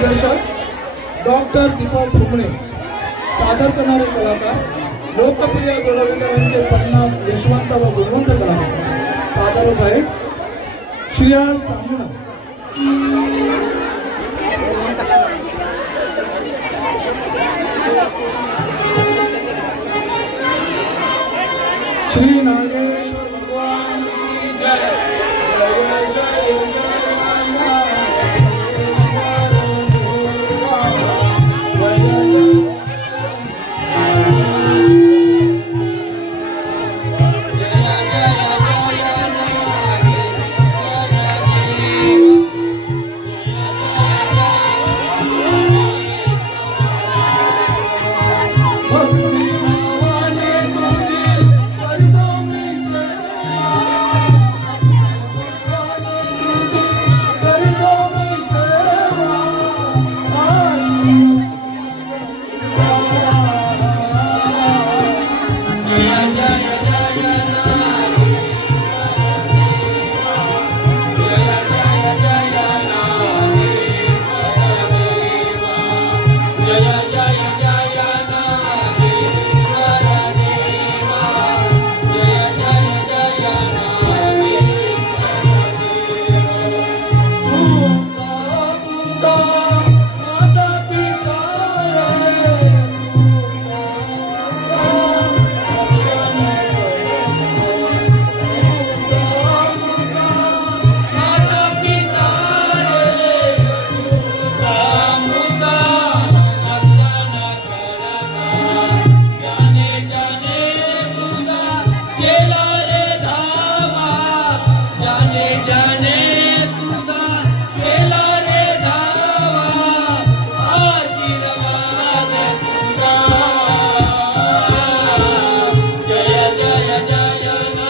दिग्दर्शक डॉक्टर दीपक भुमणे, सादर करणारे कलाकार लोकप्रिय गोळवलीकरांचे 50 यशवंत व गुणवंत कलाकार सादर होत आहे. श्रेया चांगुणा, श्री नागेश्वर भगवान की जय. जय जय जय नागेश्वर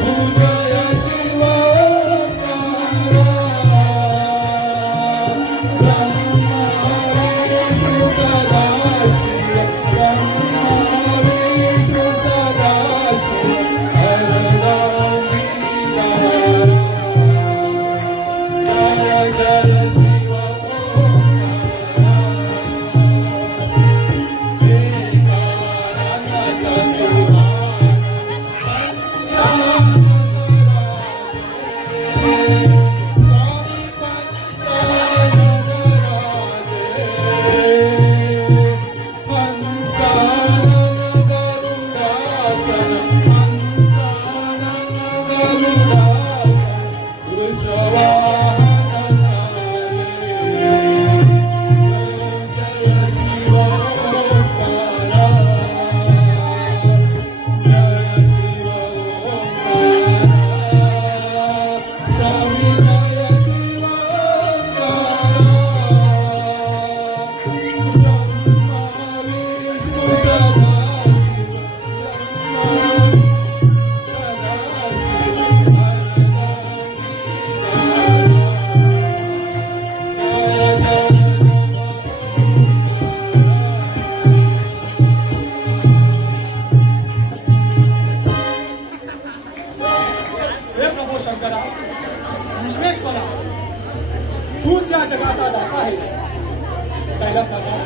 दुर्गा, जय जय. तूच या जगाचा दाता आहेस. कैलास दादा,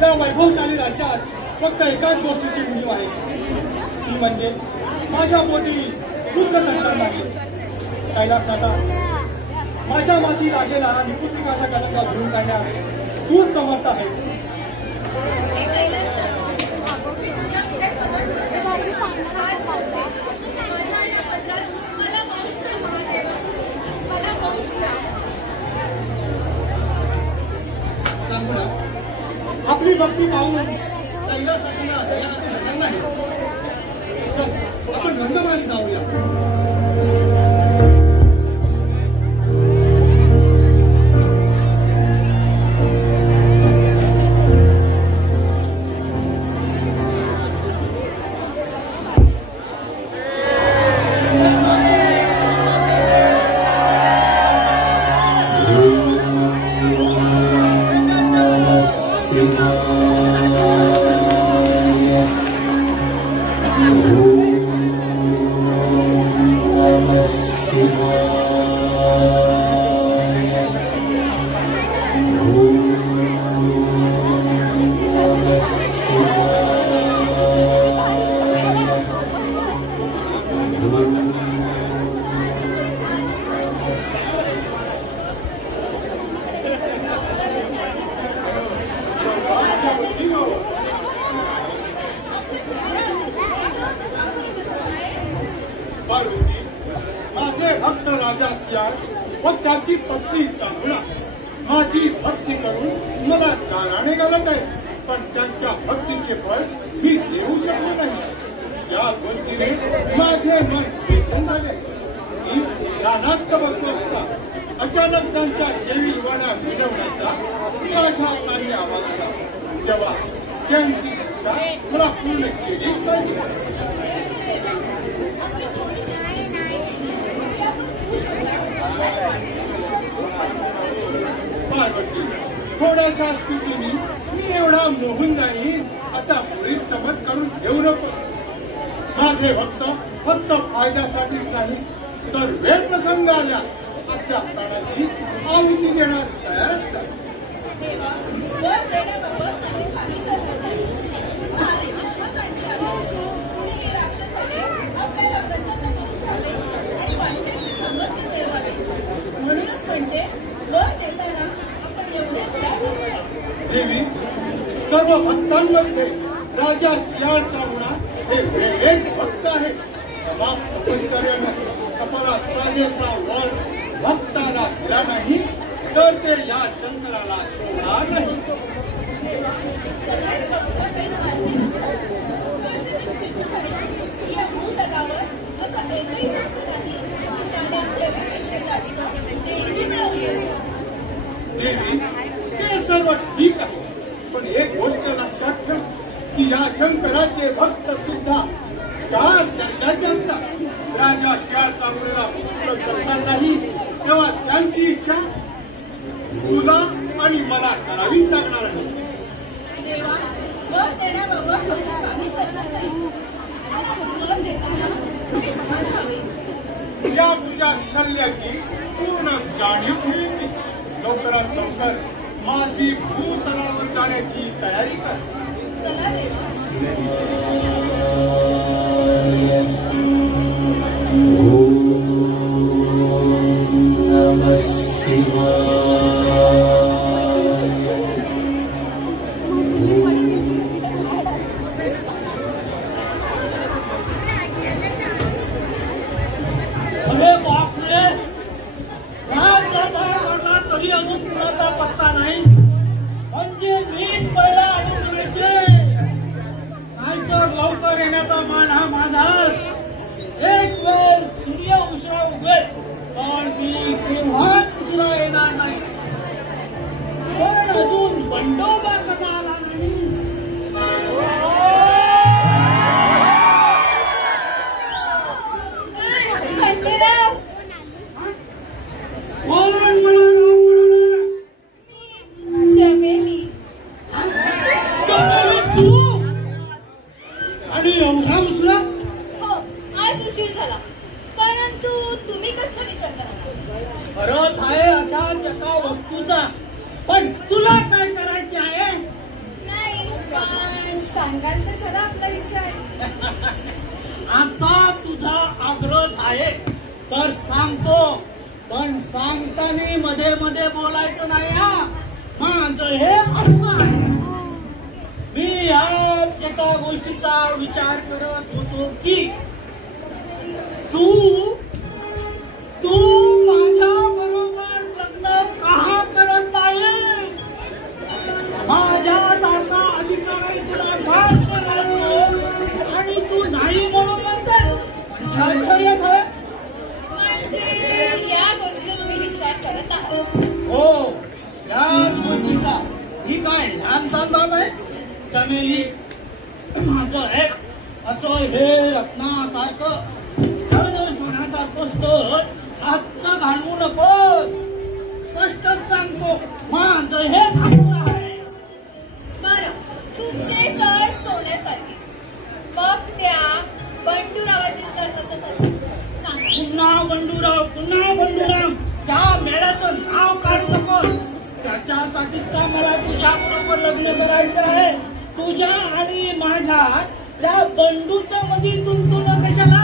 त्या वैभवशाली राज्यात फक्त एकाच गोष्टीची उणीव आहे, ती म्हणजे माझ्या पोटी पुत्र संतान नाही. कैलासनाथा, माझ्या माती लागलेला निपुत्रिकाचा कलंक घेऊन काढण्यास तूच समर्थ आहेस. आपली भक्ती पाहून कैलासनाथाला दया नाही. आपण रंगमाळी जाऊया. माझे भक्त राजा सियाळ व त्याची पत्नी चांगला माझी भक्ती करून मला गाराणे घालत आहे, पण त्यांच्या भक्तीचे फळ मी देऊ शकले नाही. या गोष्टीने माझे मन बेचैन झाले. मी ध्यानास्थ बसलो असता अचानक त्यांच्या देवी वाण्या मिळवण्याचा माझ्या कानी आवाज आला. तेव्हा त्यांची इच्छा मला पूर्ण केलीच पाहिजे. पार्वती, थोड्याशा स्तुतीने मी एवढा मोहून जाईन असा मुळीच समज करून घेऊ नकोस. माझे भक्त फक्त फायद्यासाठीच नाही तर वेळ प्रसंग आल्यास आपल्या प्राणाची आहुती देण्यास तयार असतात. देवी, सर्व भक्तांमध्ये राजा सियाळ चावणा हे वेगळेच भक्त आहे. तपश्चर्यानं कपाला साजेसा वर भक्ताला दिला नाही तर ते या शंकराला शोभणार नाही. देवी, ते सर्व ठीक आहे, पण एक गोष्ट लक्षात ठेव की या शंकराचे भक्त सुद्धा त्याच दर्जाचे असतात. राजा सियाळ चांगलेला पुत्र संतान नाही तेव्हा त्यांची इच्छा तुला आणि मला करावीच लागणार आहे. या तुझ्या शल्याची पूर्ण जाणीव घेईन मी. लवकरात लवकर माझी भूतलावर जाण्याची तयारी कर. अरे बापरे, तरी अजून कुणाचा पत्ता नाही. म्हणजे मीच पहिला अडून नाहीतर लवकर येण्याचा मान हा माझा. एक वेळ सूर्य उशिरा उगेल पण मी केव्हाच उशिरा येणार नाही. पण अजून बंडोबा कसा आला नाही. परत आहे अशा एका वस्तूचा. पण तुला काय करायचे आहे? नाही, पण सांगाल तर खरं आपला विचार. आता तू सांगतोच आहे तर सांगतो, पण सांगताना मध्ये मध्ये बोलायचं नाही हा. माझं हे असं आहे. मी ह्या एका गोष्टीचा विचार करत होतो की तू माझ्या बरोबर लग्न का करत नाही? माझ्यासारखा अधिकारी तुला मान्य करतो आणि तू नाही म्हणून म्हणते. आश्चर्यच आहे. म्हणजे या गोष्टीचा तुम्ही विचार करत आहात? हो, याच गोष्टीचा. ही काय लहान बाब आहे? चमेली, माझं एक असं हे रत्नासारखं सोन्यासारखं स्थळ हातचा घालवू नको. स्पष्टच सांगतो, माझं हे असं आहे. बरं, तुमचे सर सोन्यासारखे, मग त्या बंडूरावाचे सर कशासारखे सांगा. पुन्हा बंडूराव, त्या मेळ्याचं नाव काढू नको. त्याच्यासाठीच का मला तुझ्या बरोबर लग्न करायचं आहे. तुझ्या आणि माझ्या त्या बंडूच्या मध्ये तुला कशाला?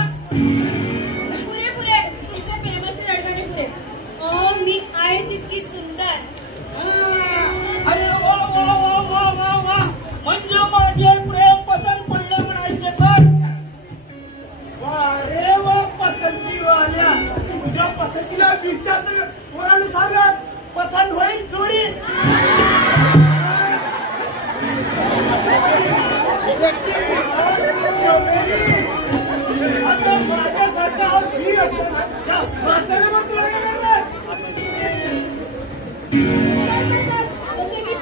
पुरे तुमच्या प्रेमाचे रडगाणे पुरे. मी आहेच इतकी सुंदर. अरे वा वा वा वा वा वा, म्हणजे माझे प्रेम पसंत पडले म्हणायचे तर. अरे वा पसंतीवाल्या, तुझ्या पसंतीला विचार तर कोणाला सांगा. पसंत होईल जोडी. आता माझ्यासारखा वीर असताना माझ्याला मग तुला काय करणार?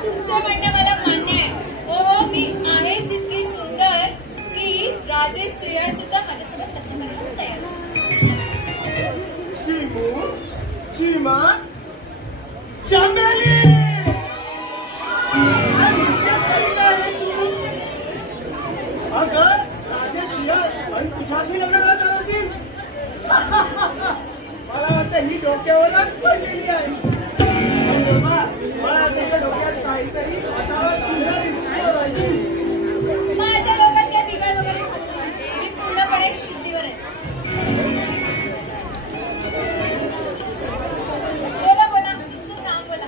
तुमचं म्हणणं मला मान्य आहे. हो, मी आहेच इतकी सुंदर की राजे स्त्रिया सुद्धा माझ्यासोबत लग्न करायला तयार. चिमू, चिमा, चमेली. अगं राजेशिया आणि तुझ्याशी लग्न करणार होती. मला वाटतं ही डोक्यावरच पडलेली आहे. मला त्याच्या डोक्यात काहीतरी तुला दिसत. माझ्या डोक्यात काय बिघाड वगैरे झालं नाही. मी पूर्णपणे शुद्धीवर आहे. बोला, तुमचं नाव बोला.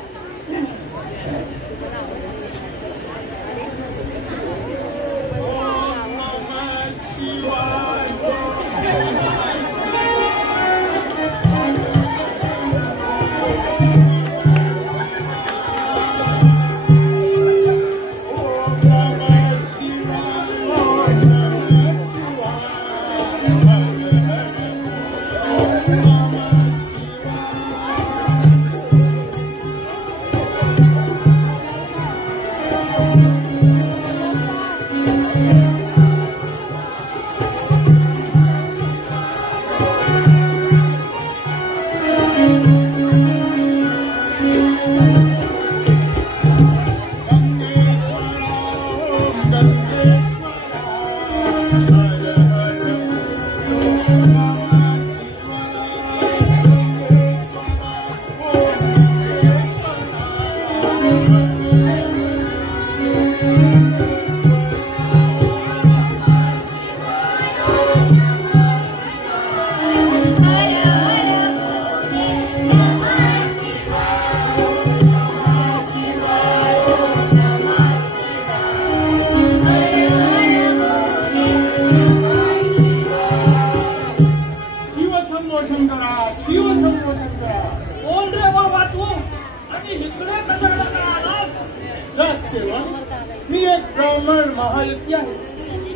मी एक ब्राह्मण महायती आहे.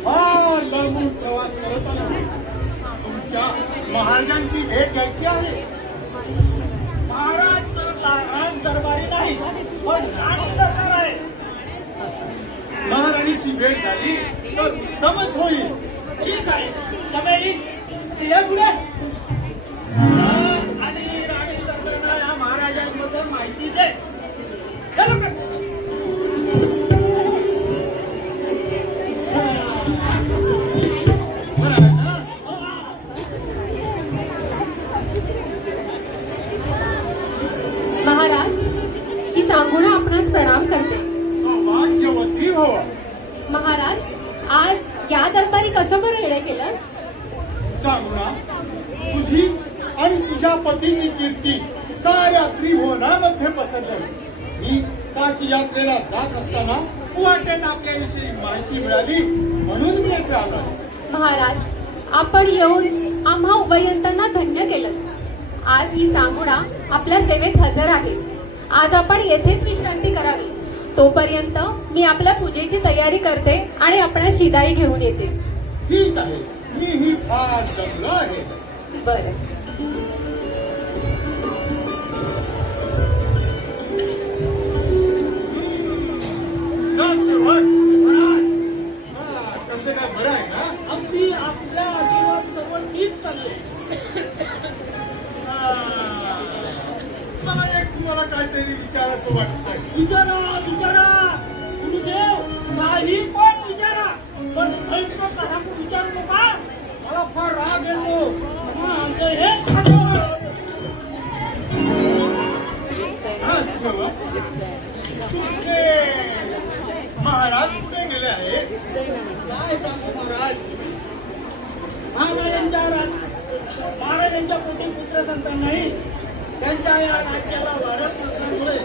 हा लांबून प्रवास करत आला. तुमच्या महाराजांची भेट घ्यायची आहे. महाराज तर राज दरबारी नाही, पण राणी सरकार आहे. महाराणीशी भेट झाली तर उत्तमच होईल. ठीक आहे. चमेली, सिंह पुढे आणि राणी सरकारला या महाराजांबद्दल माहिती दे. महाराज, ही सांगून आपणास प्रणाम करते. सौभाग्यवती हो. महाराज, आज या दरबारी कसं बरं येणे केलं? चांगला, तू त्या पतीची कीर्ती साऱ्या त्रिभुवनामध्ये पसरली. मी काशी यात्रेला जात असताना वाटेत आपल्याविषयी माहिती मिळाली म्हणून मी येथे आलो. महाराज, आपण येऊन आम्हा उभयंतांना धन्य केलं. आज ही चांगुणा आपल्या सेवेत हजर आहे. आज आपण येथेच विश्रांती करावी. तोपर्यंत मी आपल्या पूजेची तयारी करते आणि आपणास शिदाई घेऊन येते. ठीक आहे, मी ही फार जमलो आहे. बरं. कसं काय बरं आहे ना? अगदी आपल्या आशीर्वाद सर्व ठीक चालले. मला एक तुम्हाला काहीतरी विचारायचं वाटतंय. विचारा विचारा गुरुदेव, नाही पण विचारा, पण ऐकतो कसा विचारू नका. मला फार राग येतो. हे तुमचे महाराज कुठे गेले आहेत? काय सांगू महाराज, महाराजांच्या पोटी पुत्र संतान नाही. त्यांच्या या राज्याला वाढत नसल्यामुळे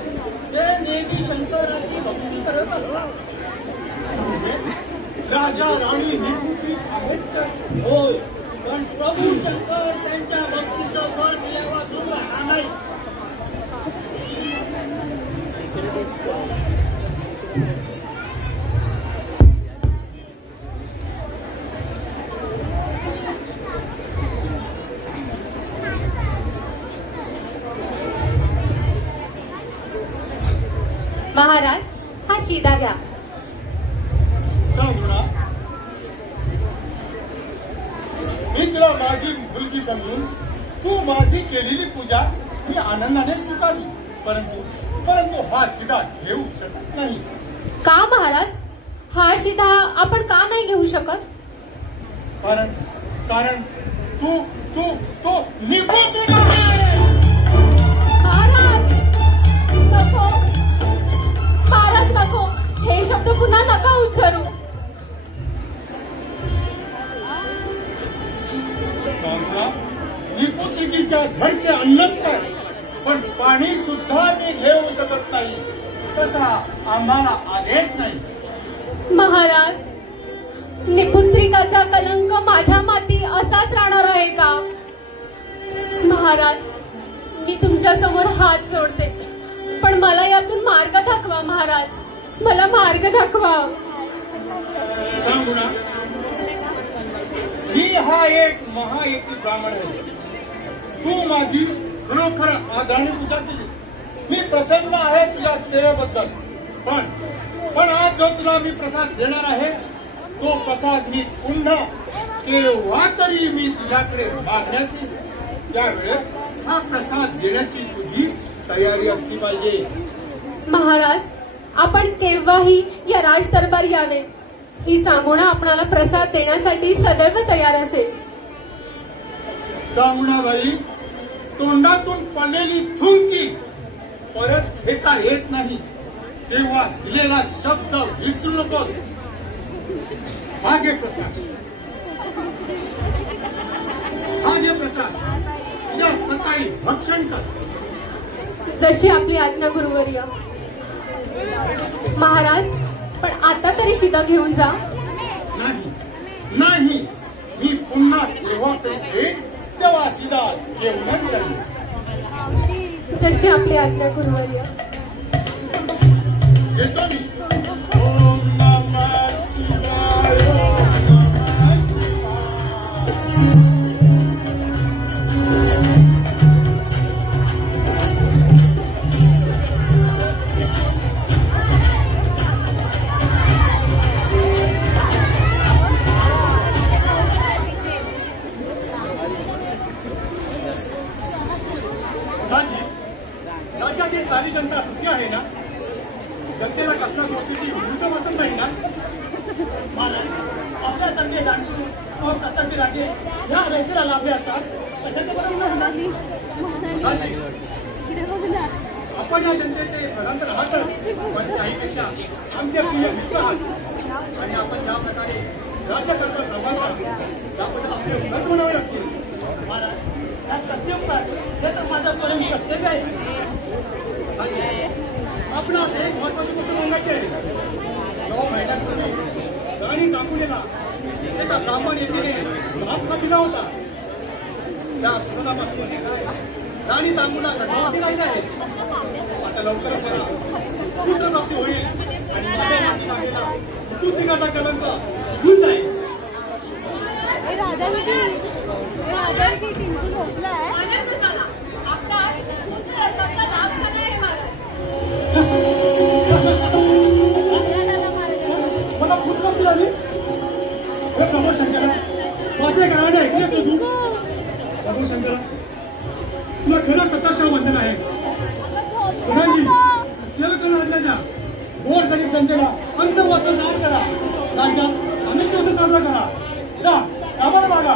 ते नेहमी शंकराची भक्ती करत असतात. राजा राणी निपुत्री आहेत का? होय, पण प्रभू शंकर त्यांच्या भक्तीचं फळ दिल्यावाचून राहणार नाही. महाराज, हा शिदा घ्या. सांगूना, मी तुला माझी मुलगी समजून तू माझी केलेली पूजा मी आनंदाने स्वीकारली. परंतु हा शिदा घेऊ शकत नाही. का महाराज? हा शिदा आपण का नाही घेऊ शकत? कारण तू तू तू निपुत्री आहे. महाराज नको, महाराज नको, हे शब्द पुन्हा नका उच्चारू. निपुत्रिकीच्या घरचे अन्नच काय, पण पाणी सुद्धा मी घेऊ शकत नाही. तसा आम्हाला आदेश नाही. महाराज, निपुत्रिकाचा कलंक माझ्या माती असाच राहणार आहे का? महाराज, मी तुमच्या समोर हात जोडते, पण मला यातून मार्ग दाखवा. महाराज, मला मार्ग दाखवा. सांगू ना, मी हा एक महायती ब्राह्मण आहे. तू माझी खरोखर आदराने पूजा केली. मी प्रसन्न आहे तुझ्या सेवेबद्दल. पण आज जो तुला मी प्रसाद देणार आहे तो प्रसाद मी पुन्हा केव्हा तरी मी तुझ्याकडे मागण्यास येईल. त्यावेळेस हा प्रसाद देण्याची तुझी तयारी असली पाहिजे. महाराज, आपण केव्हाही या राज दरबार यावे. ही सांगुणा आपणाला प्रसाद देण्यासाठी सदैव तयार असेल. चामुंडाबाई, तोंडातून पडलेली थुंकी परत घेता येत नाही. तेव्हा दिलेला शब्द विसरू नकोस. मागे प्रसाद, हा घे प्रसाद. उद्या सकाळी भक्षण कर. जशी आपली आज्ञा गुरुवर्य. महाराज, पण आता तरी शिदा घेऊन जा. नाही, मी पुन्हा तेव्हा तरी येईन तेव्हा शिदा घेऊनच जाईल. जशी आपली आज्ञा गुरुवर्य. येतो मी. ओम नमः शिवाय. ओम नमः शिवाय. राज्याची सारी जनता सुखी आहे ना? जनतेला कसल्या गोष्टीची विरुद्ध बसत नाही ना? आपल्यासारखे दानशूर तथापि राजे ह्या व्यक्तीला लाभले असतात. कशाचे बरोबर आपण या जनतेचे प्रधान तर आहातच, पण काहीपेक्षा आमचे प्रिय मित्र आहात. आणि आपण ज्या प्रकारे राज्यकर्ता सांभाळता त्याबद्दल आपले उदास म्हणावे लागतील. महाराज, त्यात कसले उपकार. कर्तव्य आहे. आपणास एक महत्वाची गोष्ट सांगायची आहे. 9 महिन्यांपूर्वी राणी चांगुलेला एका ब्राह्मण येथीने भापसा दिला होता. त्या प्रसादापासून राणी चांगुला गर्भवती राहिली आहे. आता लवकरच पुत्रप्राप्ती होईल आणि माझ्या माती लागलेला पुत्रिकाचा कलंक निघून जाईल. आनंद झाला. आपणास पुत्ररत्नाचा लाभ झाला आहे महाराज. मला पुत्रप्राप्ती झाली. हे प्रभू शंकरा, माझे गाणे ऐकले तू. प्रभू शंकरा, तुला खरं सत्ताशाह वंदन आहे. प्रधानजी, सेवकांना आज्ञा द्या. गोड गरीब जनतेला अन्न वस्त्र दान करा. राज्यात अनेक दिवस साजरा करा. जा, कामाला मागा.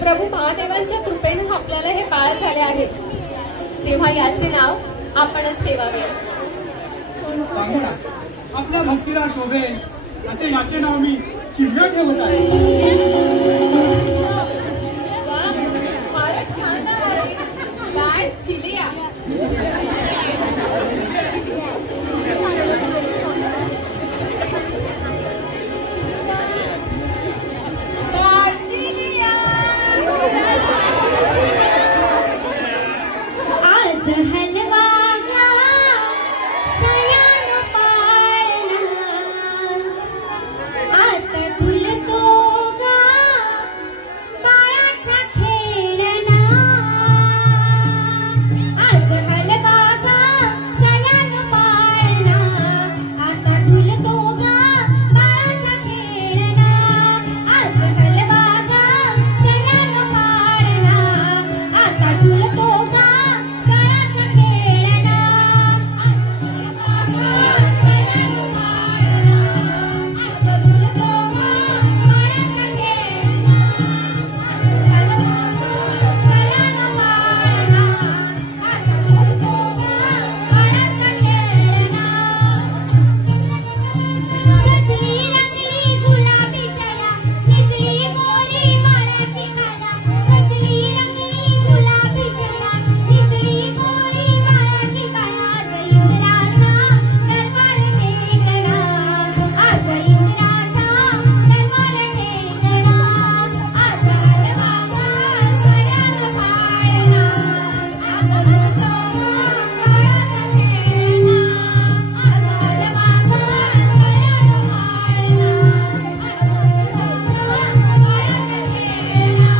प्रभू महादेवांच्या कृपेने आपल्याला हे बाळ झाले आहे, तेव्हा याचे नाव आपणच ठेवावे. चांगला, आपल्या भक्तीला शोभेल असे याचे नाव मी चिल्ल्या ठेवत आहे. वा, फारच छान नाव आहे. बाळ चिलिया. बाळ चिलिया. आज हलवा गा सयान पाळणा, आता झुलतो गा बाळाचा खेळणा. आज हलवा गा सयान पाळणा, आता झुलतो गा बाळाचा खेळणा. आज हलवा गा सयान पाळणा, आता झुलतो गा बाळाचा खेळणा. सजली रंगली गुलाबी शया, निजली मोरी बाळाची काया. सजली रंगली गुलाबी शया, निजली मोरी बाळाची काया. आज इंद्राचा दरबार टेकला, आज इंद्राचा दरबार टेकला. आज हलवा गा सयान पाळणा, आता झुलतो गा बाळाचा खेळणा. आज हलवा गा सयान पाळणा, आता झुलतो गा बाळाचा खेळणा.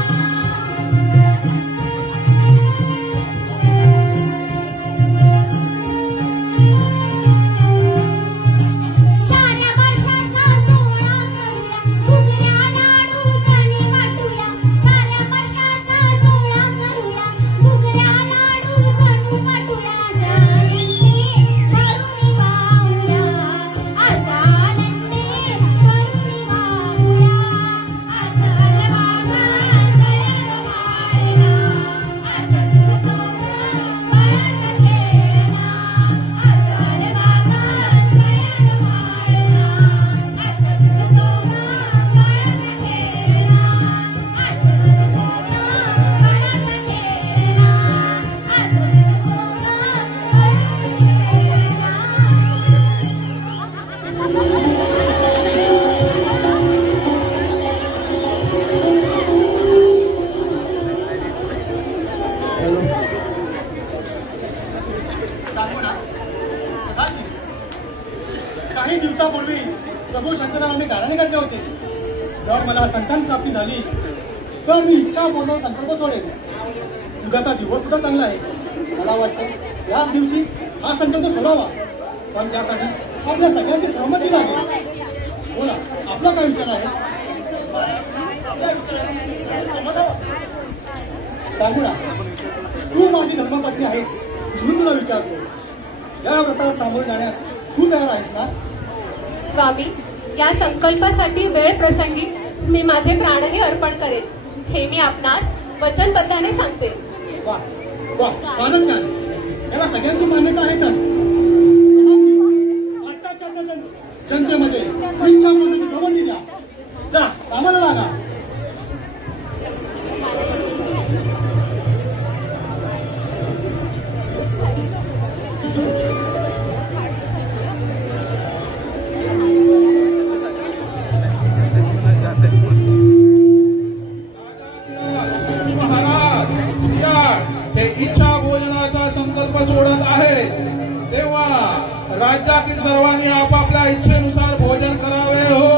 साऱ्या वर्षाचा सोहळा करूया, घुगऱ्या लाडू जणी वाटूया. साऱ्या वर्षाचा सोहळा करूया, घुगऱ्या लाडू जणू वाटूया. आज आनंदे करुणी वाहूया, आज आनंदे करुणी वाहूया. आज हलवा गा सयान पाळणा, आता झुलतो गा बाळाचा खेळणा. आज हलवा गा सयान पाळणा, आता झुलतो गा बाळाचा खेळणा. आज झुलतो गा बाळाचा खेळणा, आज झुलतो गा चांगला, वर्षापूर्वी प्रभू शंकराला मी गाण्याने घातले होते. जर मला संतान प्राप्ती झाली तर मी इच्छा पूर्ण संकल्प सोडेल. युगाचा दिवस सुद्धा चांगला आहे. मला वाटतं याच दिवशी हा संकल्प सोडावा, पण त्यासाठी आपल्या सगळ्यांची सहमती लागेल. बोला, आपला काय विचार आहे? सांगू ना, तू माझी धर्मपत्नी आहेस म्हणून तुला विचारतो, या व्रताला सामोरे जाण्यास तू तयार आहेस ना? स्वामी, या संकल्पासाठी वेळ प्रसंगी मी माझे प्राणही अर्पण करेन, हे मी आपणास वचनबद्धाने सांगते. वा वा, फारच छान. याला सगळ्यांची मान्यता आहे तर आताच्या जनतेमध्ये इच्छा पूर्णची दमंडी द्या. जा, कामाला लागा. इच्छा भोजनाचा संकल्प सोडत आहे तेव्हा राज्यातील सर्वांनी आपापल्या इच्छेनुसार भोजन करावे. हो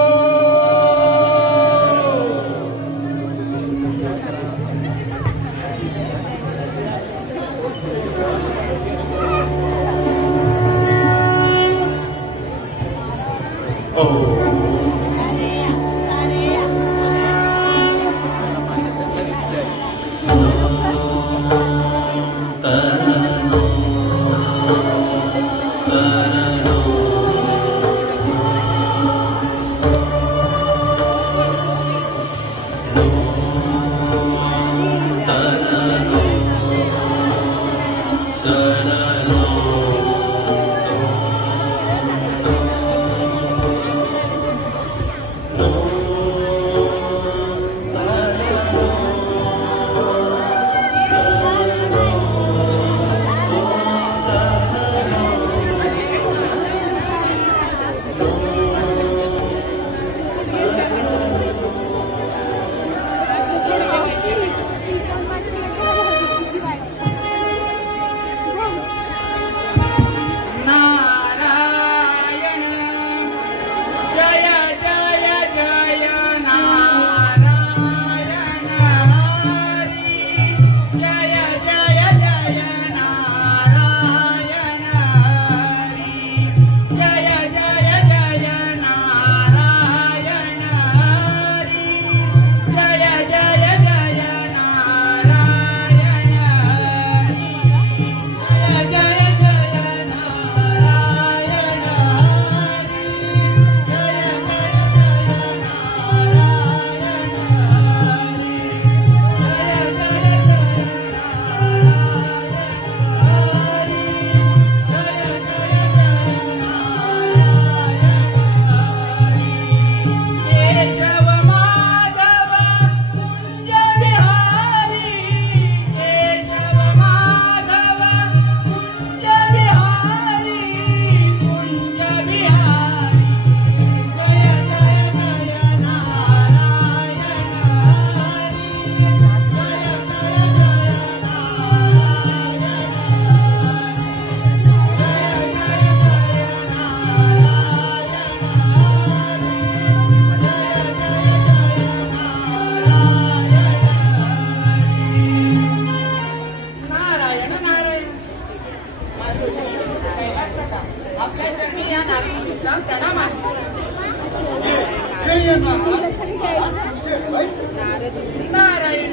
नारायण.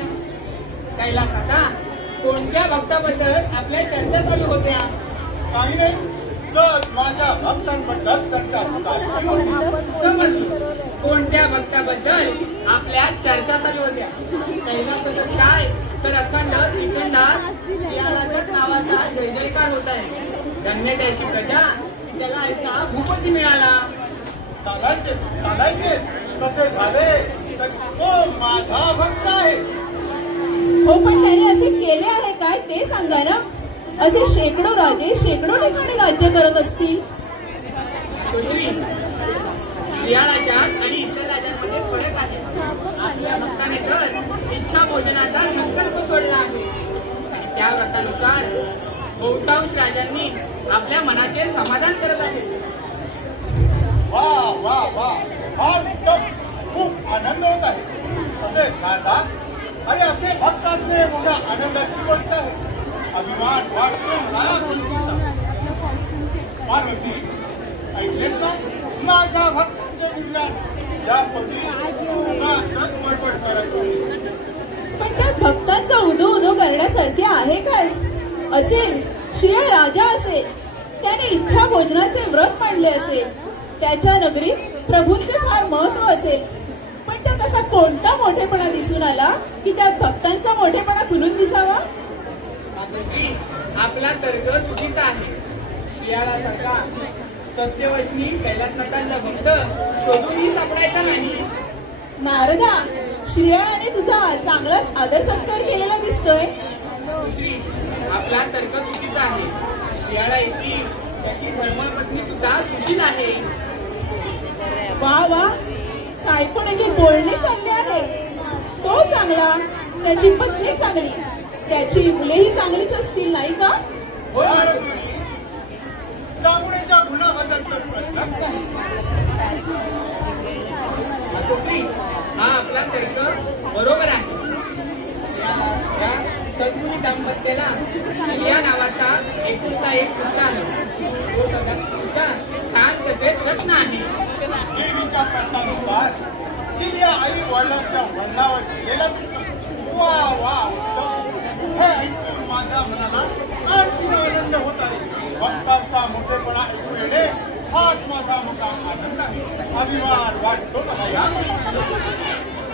कैलास काका, कोणत्या भक्ताबद्दल आपल्या चर्चा चालू होत्या? काही नाही, सर माझ्या भक्तांबद्दल चर्चा चालू होती. समजलो. कोणत्या भक्ताबद्दल आपल्या चर्चा चालू होत्या? कैलासातच काय तर अखंड त्रिखंडात श्रीहरीच्याच नावाचा जय जयकार होत आहे. धन्य त्याची प्रजा, त्याला ऐसा भूपती मिळाला. चालायचे कसे झाले तर तो माझा भक्त आहे. हो, पण त्याने असे केले आहे काय ते सांगा ना. असे शेकडो राजे शेकडो ठिकाणी राज्य करत असतील. श्रीहरीच्या आणि इतर राजांमध्ये फरक आहे. आपल्या भक्ताने तर इच्छा भोजनाचा संकल्प सोडला आहे. त्या व्रतानुसार बहुतांश राजांनी आपल्या मनाचे समाधान करत आहेत. वा वा वा फार उत्तम. खूप आनंद होत आहे. असे दादा, अरे असे भक्त असणे मोठ्या आनंदाची गोष्ट आहे. अभिमान वाटतो मला तुमचा. पार्वती, ऐकलेस ना माझ्या भक्तांच्या जिल्ह्यात यापैकी उगाचच बडबड करत होती. पण त्यात भक्तांचा उदो उदो करण्यासारखे आहे काय? असेल श्रेय राजा असेल, त्याने इच्छा भोजनाचे व्रत मांडले असेल, त्याच्या नगरीत प्रभूंचे फार महत्व असेल. पण त्यात असा कोणता मोठेपणा दिसून आला की त्यात भक्तांचा मोठेपणा खुलून दिसावा? मातोश्री, आपला तर्क चुकीचा आहे. श्रेयाला सारखा सत्यवचनी कैलासनाथांचा भक्त शोधूनही सापडायचा नाही. नारदा, श्रेयाने तुझा चांगलाच आदर सत्कार केलेला दिसतोय. मातोश्री, आपला तर्क चुकीचा आहे. श्रेयाला इतकी त्याची धर्मपत्नी सुद्धा सुशील आहे. वा वा, काय पण एक बोलणे चालले आहे. तो चांगला, त्याची पत्नी चांगली, त्याची मुलेही चांगलीच असतील नाही का? चांगुडेच्या गुणाबद्दल तर प्रश्नच नाही. मातोश्री, हा आपला तर्क बरोबर आहे. या सद्गुणी दाम्पत्याला चिलिया नावाचा एकुलता एक पुत्र आहे. तो सुद्धा छान तसेच रत्न आहे. देवीच्या कथनानुसार चिलिया आई वडिलांच्या वडिलावर गेलेला दिसतो. वा वा उत्तम. हे ऐकून माझ्या मनाला आणखी आनंद होत आहे. भक्तांचा मोठेपणा ऐकू येणे हाच माझा मोठा आनंद आहे. अभिमान वाटतो मला.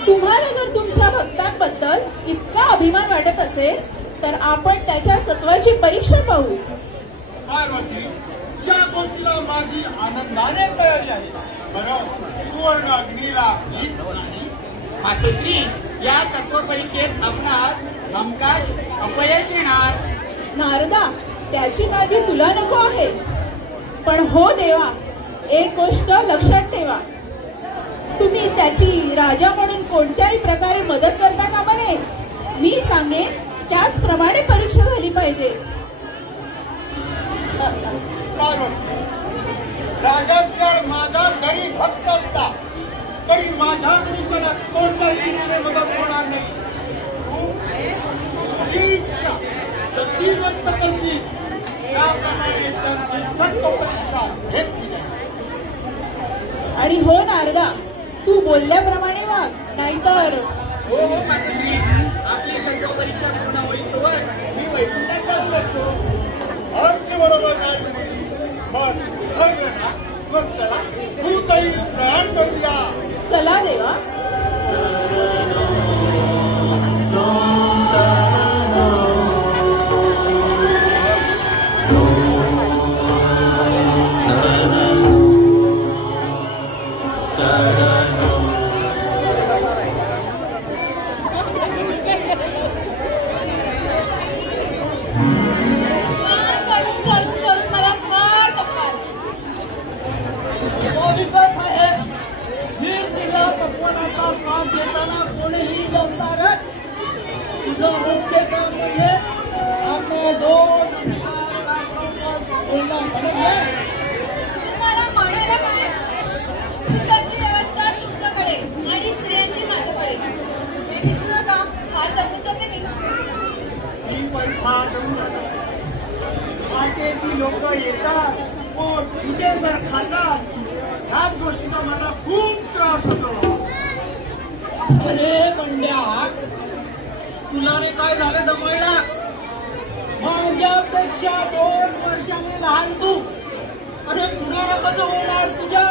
तुम्हाला जर तुमच्या भक्तांबद्दल इतका अभिमान वाटत असेल तर आपण त्याच्या सत्वाची परीक्षा पाहू. पार्वती, या गोष्टीला माझी आनंदाने तयारी आहे. बरं, सुवर्ण अग्नीला भीत नाही. मातोश्री, या सत्व परीक्षेत आपणास हमखास अपयश येणार. नारदा, त्याची काळजी तुला नको आहे. पण हो देवा, एक गोष्ट लक्षात ठेवा. तुम्ही त्याची राजा म्हणून कोणत्याही प्रकारे मदत करता कामा नये. मी सांगेन त्याचप्रमाणे परीक्षा झाली पाहिजे. पार्वती, राजाशिवाय माझा जरी भक्त असता तरी माझ्याकडून त्याला कोणत्याही मदत होणार नाही. तुझी इच्छा जशी व्यक्त करशील त्याप्रमाणे त्यांची सत्व परीक्षा घेतली जाईल. आणि हो नारदा, तू बोलल्याप्रमाणे वाग, नाहीतर. हो हो मातोश्री, आपली सत्व परीक्षा पूर्ण होईस्तोवर मी वैकुंठात जाऊन बसतो. अगदी बरोबर नाही. मग ठरलं ना? मग चला भूतही प्रयाण करूया. चला देवा. करून मला फार कपाल. तिला पकवानाचा काम देताना कोणीही जमणारच. तुझं मुख्य काम म्हणजे आपले दोन तुम्हाला म्हणायला काय? पुरुषांची व्यवस्था तुमच्याकडे आणि स्त्रियांची माझ्याकडे. हे विसरू नका. फार दगूचके मी का? ही पण फार वाटेची लोक येतात व कुठे खातात. ह्याच गोष्टीचा मला खूप त्रास होतो. अरे बंड्या, तुला रे काय झालं दमयला? माझ्यापेक्षा 2 वर्षांनी लहान तू. अरे पुढे कसं होणार तुझ्या?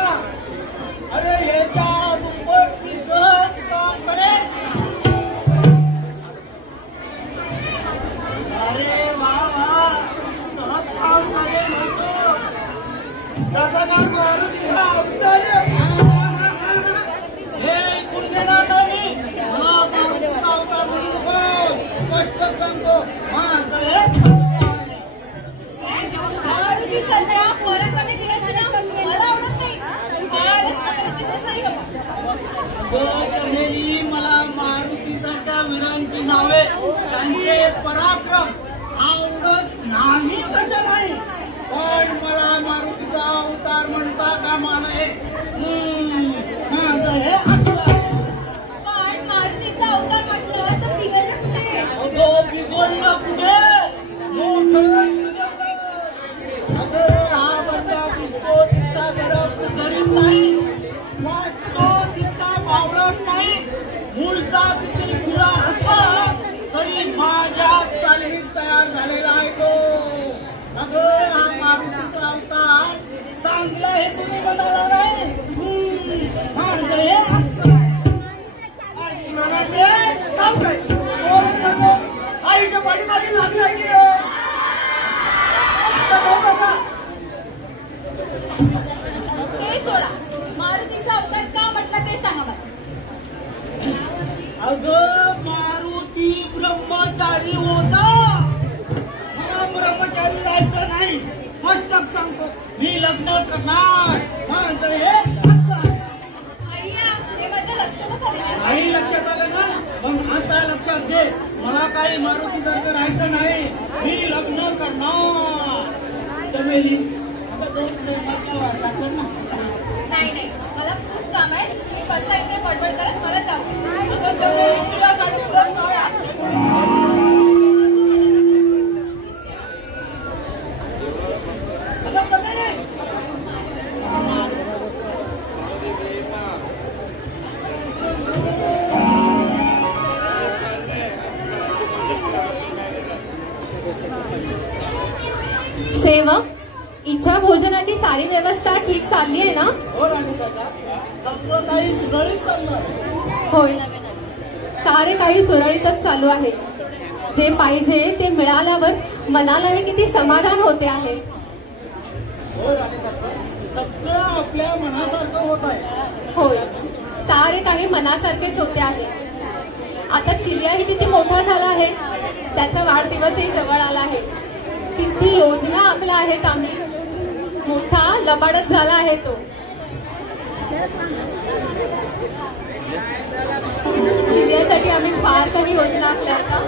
अरे ह्याच्या दुप्पट मी सहज काम करेन. अरे वा वा, सहज काम करेल होतो. कसा ना मारुतीचा अवतार. हे ऐकून देणार नाही. मला मारुतीचा अवतार म्हणू नको. स्पष्ट सांगतो, माझं हे मारुती सध्या पराक्रमी विरचना मला आवडत नाही. फारच नकलीची गोष्ट आहे बाबा. मला मारुतीसारख्या वीरांची नावे, त्यांचे पराक्रम आवडत नाही. कसं नाही? पण मला मारुतीचा अवतार म्हणता कामा नये. लग्न करणार माझं हे असं आहे. अय्या, हे माझ्या लक्षातच आले नाही. काही लक्षात आलं ना? मग आता लक्षात घे, मला काही मारुतीसारखं राहायचं नाही. मी लग्न करणार. चमेली, आता दोन प्रेमाच्या वाटा कर ना. नाही नाही, मला खूप काम आहे. मी बसा इथे बडबड करत मला जाऊ. आता चमेली, तुझ्यासाठी बरं काय आहे? आता चमेली, सेवक, इच्छा भोजनाची सारी व्यवस्था ठीक चालली आहे ना? हो राणी दादा, सगळं काही सुरळीत चाललं. होय, सारे काही सुरळीतच चालू आहे. जे पाहिजे ते मिळाल्यावर मनालाही किती समाधान होते आहे. हो राणी दादा, सगळं आपल्या मनासारखं होत आहे. होय, सारे काही मनासारखेच होते आहे. आता चिलियाही किती मोठा झाला आहे. त्याचा वाढदिवसही जवळ आला आहे. किती योजना आखल्या आहेत आम्ही. मोठा लबाडच झाला आहे तो. चिलियासाठी आम्ही फार काही योजना आखल्या आता.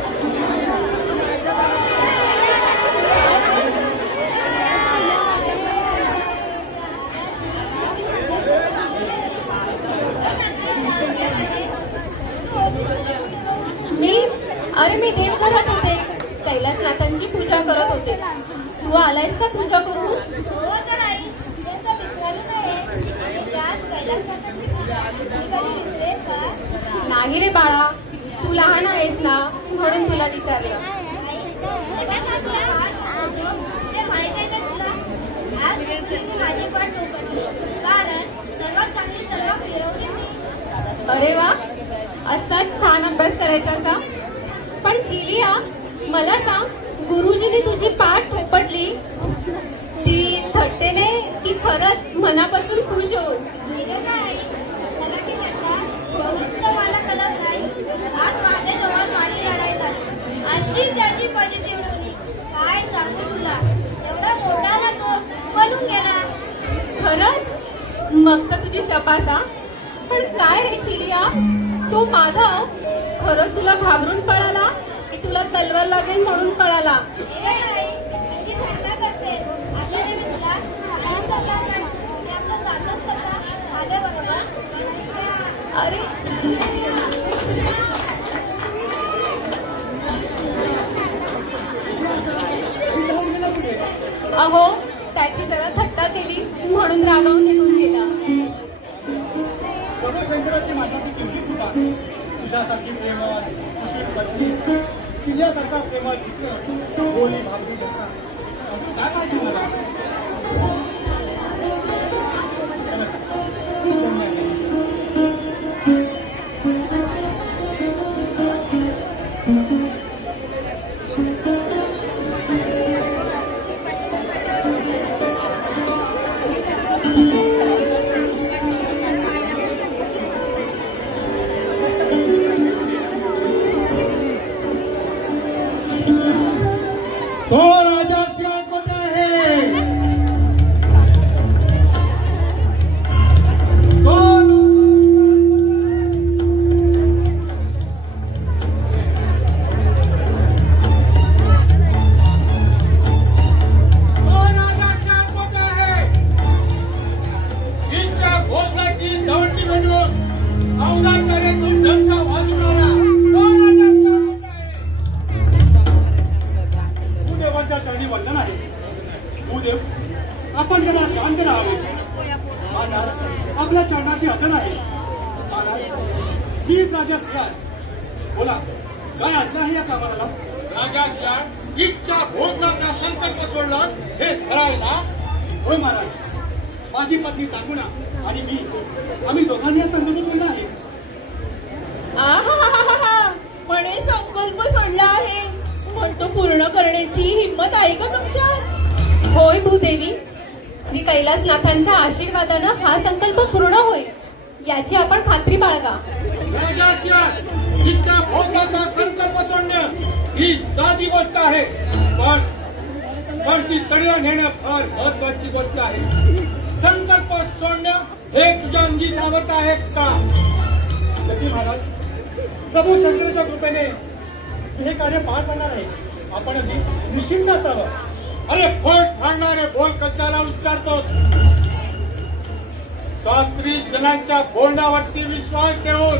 मी देवघरात होते. कैलासनाथांची पूजा करत होते. तू आलायस का पूजा करू? हो तर आई, जसं विसरलं नाही. त्यात कैलासनाथांची पूजा मी कधी विसरेल का? नाही रे बाळा, तू लहान आहेस ना, म्हणून तुला विचारलं. आई, कशात तुला हा शब्द? ते माहित आहे का तुला? आज गुरुजींनी माझी पाठ ठोकरली. कारण सर्वात चांगली तलवार फिरवली मी. अरे वा, असाच छान अभ्यास करायचा असा. पण चिलिया, मला सांग, गुरुजींनी तुझी पाठ थोपटली ती थट्टेने की खरंच मनापासून खुश होऊन? गेलं का आई? मराठी म्हणतात, कोणी सुद्धा मला कळत नाही. आज माझ्याजवळ माझी लढाई झाली. अशी त्याची फजिती उडवली. काय सांगू तुला, एवढा मोठा ना तो पळून गेला. खरंच? मग तर तुझी शपासा. पण काय रे चिलिया, तो माधव खरंच तुला घाबरून पळाला की तुला तलवार लागेल म्हणून पळाला? गेलं आई, तुझी थट्टा करतेस. अशाने मी तुला काही सांगणार नाही. मी आपलं जातोच कसा माझ्याबरोबर. अरे अहो, त्याची जरा थट्टा केली म्हणून रागावून निघून गेला. शंकराची माझ्याची किंमत खूप आहे. तुझ्यासारखी प्रेमळ, सुशील पत्नी, चिलियासारखा प्रेमळ मित्र, बोली भावली घ्यायचा, असं काय पाहिजे मला? तो राजा शिवाय कोण आहे? कोण? तो राजा शिवाय कोण आहे? इच्छा भोजनाची दवंडी म्हणून औदाचार्यातून डंका वाजवणारा तो राजा शिवाय कोण आहे? भूदेवांच्या चरणी वंदन आहे. भूदेव, आपण जरा शांत राहावे. महाराज, आपल्या चरणाशी हजर आहे. महाराज, हीच राजा श्री आहे. बोला, काय आज्ञा आहे या कामाला? राजाच्या इच्छा भोजनाचा संकल्प सोडलास हे खराय ना? होय महाराज, माझी पत्नी चांगुणा आणि मी, आम्ही दोघांनी हा संकल्प सोडला आहे. आहा, म्हणे संकल्प सोडला आहे म्हणतो पूर्ण करण्याची हिंमत आहे का तुमच्यात? होय भूदेवी, श्री कैलासनाथांच्या आशीर्वादानं हा संकल्प पूर्ण होईल याची आपण खात्री बाळगा. राजाच्या इच्छा भोजनाचा संकल्प सोडणं ही साधी गोष्ट आहे. पण ती तळ्या नेणं फार महत्वाची गोष्ट आहे. संकल्प सोडणं हे तुझ्या अंगी सावत आहे का? महाराज, प्रभू शंकराच्या कृपेने मी हे कार्य पार करणार आहे. आपण अगदी निश्चिंत असावं. अरे फोट फाडणारे बोल कशाला उच्चारतोस? शास्त्री जनांच्या बोलण्यावरती विश्वास ठेवून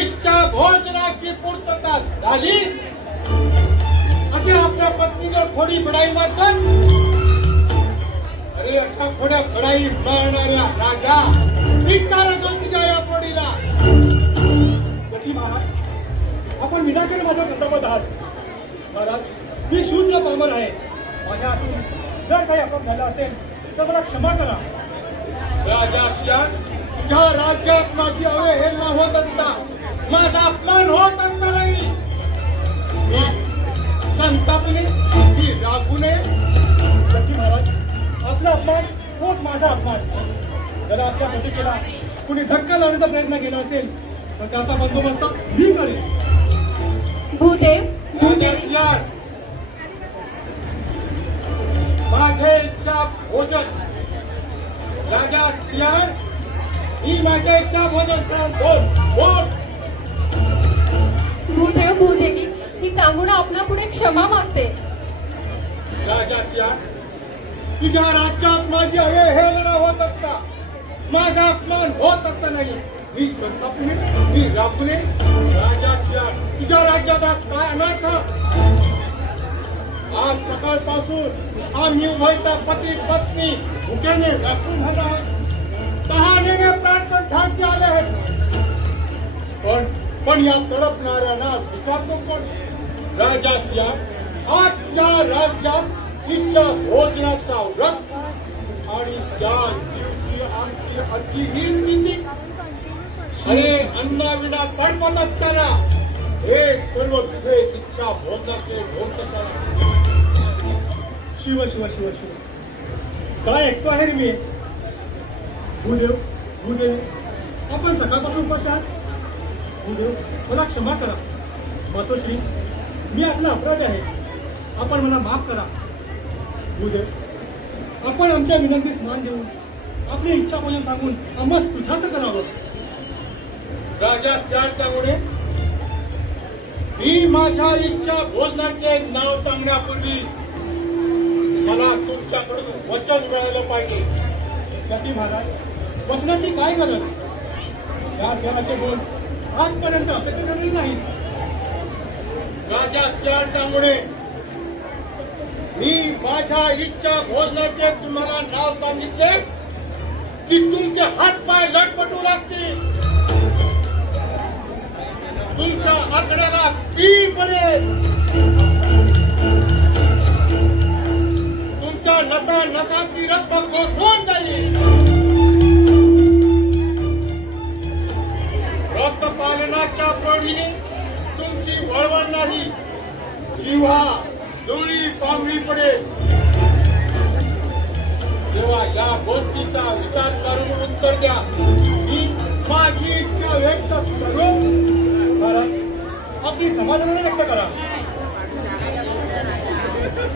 इच्छा भोजनाची पूर्तता झाली असे आपल्या पत्नीला थोडी बडाई मारतात. अरे अशा थोड्या बडाई मारणाऱ्या राजा विचार असो तुझ्या या पोडीला. महाराज, आपण विनाकारण माझ्या संतापात आहात. महाराज, मी शूद्र पामर आहे. माझ्या हातून जर काही अपराध झाला असेल तर मला क्षमा करा. राजा, तुझ्या राज्यात माझी अवहेलना होत असता माझा अपमान होत असता नाही. मी संतापणे की रागूने? महाराज, आपला अपमान तोच माझा अपमान. जरा आपल्या प्रतिष्ठेला कुणी धक्का लावण्याचा प्रयत्न केला असेल तर त्याचा बंदोबस्त मी करेन. भूदेव, माझे इच्छा भोजन. राजा सियार, ही माझ्या इच्छा भोजन बोल. भूदेव, भूदेवी, ही चांगुणा आपणा पुढे क्षमा मागते. राजा सियार, तुझ्या राज्यात माझी अवहेलना होत असता माझा अपमान होत असता नाही. मी संतापणे मी राबणे. राजा सियार, तुझ्या राज्यात काय अनर्थ? आज सकाळपासून आम्ही उभयता पती पत्नी भुकेने व्यापून झाला आहे. तहानेने प्राणपण ठाणचे आले आहेत. पण या तडपणाऱ्यांना विचारतो कोण? राजा सियार, आजच्या राज्यात इच्छा भोजनाचा व्रत आणि त्या दिवशी आमची अशी ही स्थिती. अरे अन्नाविना तडपत असताना हे सर्व तुझे इच्छा भोजनाचे भोग कशाला? शिव शिव शिव शिव, काय ऐकतो आहे रे मी? भूदेव, भूदेव, आपण सकाळपासून उपास आहात. भूदेव, मला क्षमा करा. मातोश्री, मी आपला अपराधी आहे. आपण मला माफ करा. भूदेव, आपण आमच्या विनंतीस मान देऊन आपली इच्छा भोजन सांगून आम्हाला कृतार्थ करावं. राजा सियारच्यामुळे मी माझ्या इच्छा भोजनाचे नाव सांगण्यापूर्वी मला तुमच्याकडून वचन मिळालं पाहिजे. गती महाराज, वचनाची काय गरज? या सिंहाचे गुण आजपर्यंत असे केलेले नाही. राजा सिंहाच्यामुळे मी माझ्या इच्छा भोजनाचे तुम्हाला नाव सांगितले की तुमचे हातपाय लटपटू लागतील. तुमच्या आकड्याला पीळ पडेल. तुमच्या नसा नसांची रक्त कोसळून जाईल. रक्तपालनाच्या प्रौढीने तुमची वळवळणारी जिव्हा डोळी पांगळी पडेल. तेव्हा या गोष्टीचा विचार करून उत्तर द्या. मी माझी इच्छा व्यक्त करू. अगदी समाधानाने व्यक्त करा.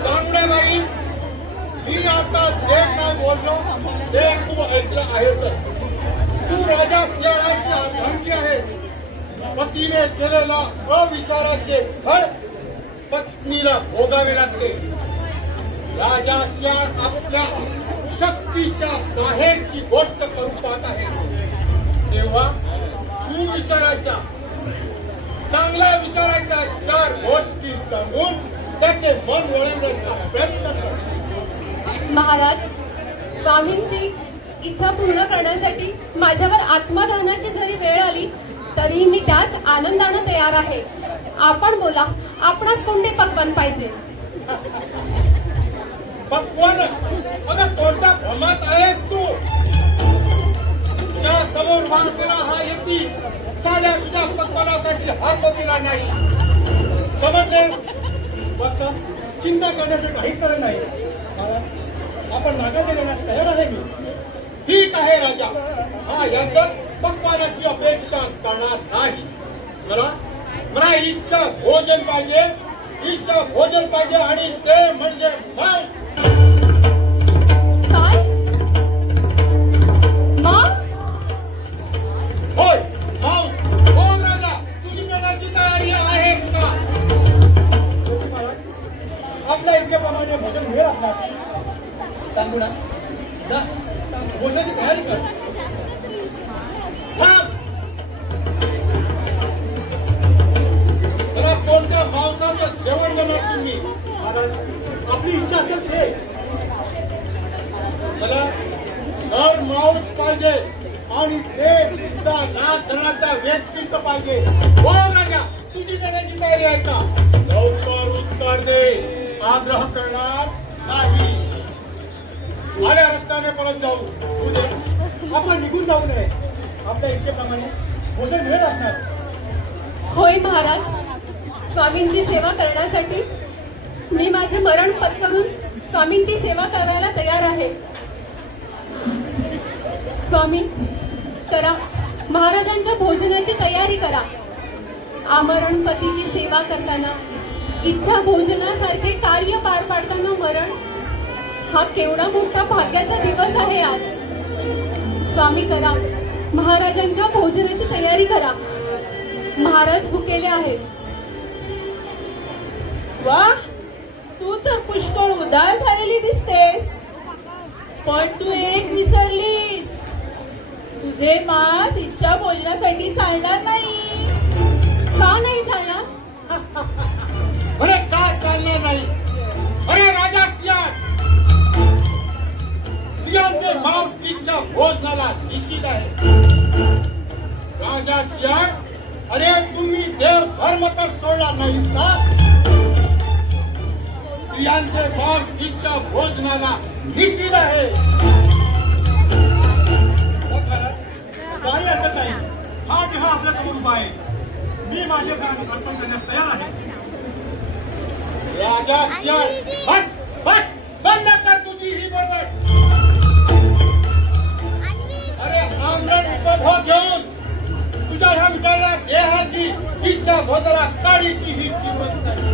चांगल्याबाई, मी आता जे काय बोललो ते तू ऐकलं आहेस. तू राजा सिंहाची अर्धांगी आहेस. पतीने केलेला अविचाराचे फळ पत्नीला भोगावे लागते. राजा सिंह आपल्या शक्तीच्या बाहेरची गोष्ट करून पाहत आहे. तेव्हा सुविचाराच्या चांगल्या विचाराच्या 4 गोष्टी सांगून त्याचे मन वळवण्याचा प्रयत्न कर. महाराज, स्वामींची इच्छा पूर्ण करण्यासाठी माझ्यावर आत्मदहनाची जरी वेळ आली तरी मी त्यास आनंदाने तयार आहे. आपण बोला, आपणास कोणते पक्वान पाहिजे? पक्वान? अगं कोणत्या भ्रमात आहेस तू? त्या समोर मागलेला हा येती साध्या सुद्धा पक्वानासाठी हात बसलेला नाही. समजले? फक्त चिंता करण्याचं काहीच कारण नाही. महाराज, आपण मागायला देण्यास तयार आहे मी. ठीक आहे राजा, हा याचं पक्वानाची अपेक्षा करणार नाही. मला इच्छा भोजन पाहिजे इच्छा भोजन पाहिजे आणि ते म्हणजे मांस. काय मांस? होय मांस. हो राजा, तुझी जेवणाची तयारी आहे का? आपल्या इच्छेप्रमाणे भोजन मिळेल आपल्याला. सांगू ना जा भोजनाची तयारी कर. थांब. मला कोणत्या मांसाचं जेवण देणार तुम्ही? आपली इच्छा असेल ते. मला नर मांस पाहिजे आणि ते सुद्धा नाच धरणाचा व्यक्तीचं पाहिजे. हो राजा, तुझी देण्याची तयारी आहे का? लवकर उत्तर दे. आग्रह करणार नाही. आल्या रस्त्याने परत जाऊ. आपण निघून जाऊ नये. आपल्या इच्छेप्रमाणे भोजन मिळेल आपल्यास. होय महाराज, स्वामींची सेवा करण्यासाठी मी माझे मरण पत्करून स्वामींची सेवा करायला तयार आहे. स्वामी करा, महाराजांच्या भोजनाची तयारी करा. आमरण पतीची सेवा करताना, इच्छा भोजनासारखे कार्य पार पाडताना मरण हा केवढा मोठा भाग्याचा दिवस आहे आज. स्वामी करा, महाराजांच्या भोजनाची तयारी करा. महाराज भुकेले आहेत. वा, तू तर पुष्कळ उदार झालेली दिसतेस. पण तू एक विसरलीस. तुझे मांस इच्छा भोजनासाठी चालणार नाही. का नाही चालणार? अरे का चालणार नाही? अरे राजा सिंह, सिंहांचे मांस इच्छा भोजनाला निश्चित आहे. राजा सिंह, अरे तुम्ही देव धर्म तर सोडला नाही का? स्त्रियांचे मांस इच्छा भोजनाला निश्चित आहे. काही हरकत नाही. हा देहा आपल्यासमोर उभा आहे. मी माझे प्राण अर्पण करण्यास तयार आहे. राजा सिंह, बस बस, बंद कर तुझी ही बडबड. अरे आमरण उपभोग घेऊन तुझ्या ह्या विटाळल्या देहाची इच्छा भोजनाला काडीची ही किंमत नाही.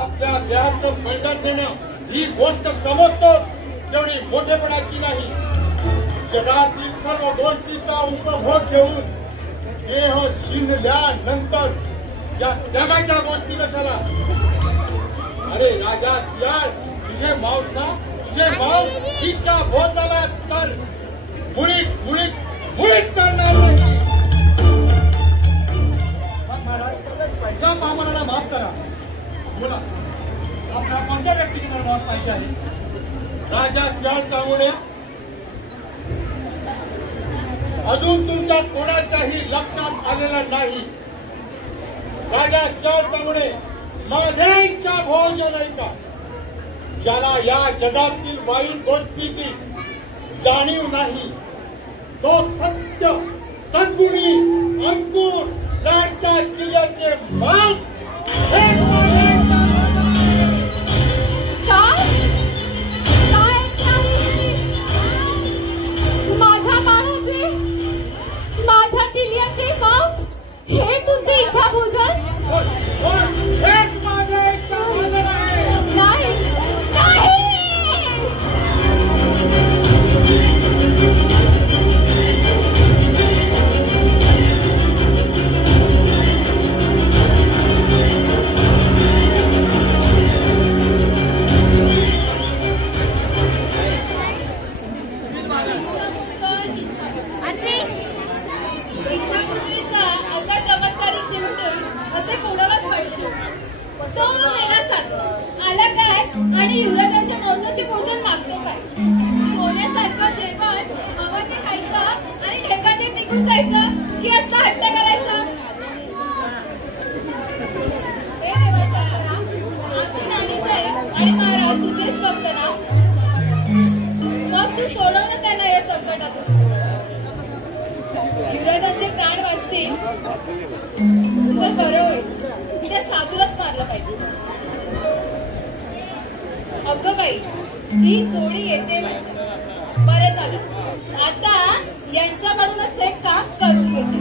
आपल्या देहाचं बळीदान देणं ही गोष्ट समजतो तेवढी मोठेपणाची नाही. जगातील सर्व गोष्टीचा उपभोग घेऊन देह शिणल्यानंतर या जगाच्या गोष्टी कशाला? अरे राजा सिंह, तुझे मांस ना, तुझे मांस इच्छा भोजनाला तर मुळीच मुळीच मुळीच चालणार नाही. महाराज, या महामानाला माफ करा. बोला, आपल्या कोणत्या व्यक्तीची मांस पाहिजे आहे? राजा सिंह चामुंडे, अजून तुमच्या कोणाच्याही लक्षात आलेलं नाही. राजा सिंह चामुंडे, माझ्या इच्छा भोजन आहे का? ज्याला या जगातील वाईट गोष्टीची जाणीव नाही, तो सत्य सद्गुणी अंकुर लाडक्या चिल्याचे मांस माझ्या बाळाचे, माझ्या चिलियाचे मांस हे तुमची इच्छा भोजन? हेच माझे इच्छा भोजन आहे. नाही नाही. इच्छाभोजनीचा असा चमत्कारिक शेवट असे कोणालाच वाटले. तो मेला साधू आला काय आणि युवराजाच्या मांसाचे भोजन मागतो काय? सोन्यासारखं जेवण हवं ते खायचं आणि ठेकाणे निघून जायचं की असला हट्ट करायचा? हे देवा शांतना, आमचे नानीसाहेब आणि महाराज तुझेच भक्त ना. मग तू सोडव ना त्यांना या संकटातून. युवराजांचे प्राण वाचतील तर बरं होईल. त्या साधूलाच मारलं पाहिजे. अगं बाई, ही जोडी येते वाटतं. बरं झालं, आता यांच्याकडूनच एक काम करून घेते.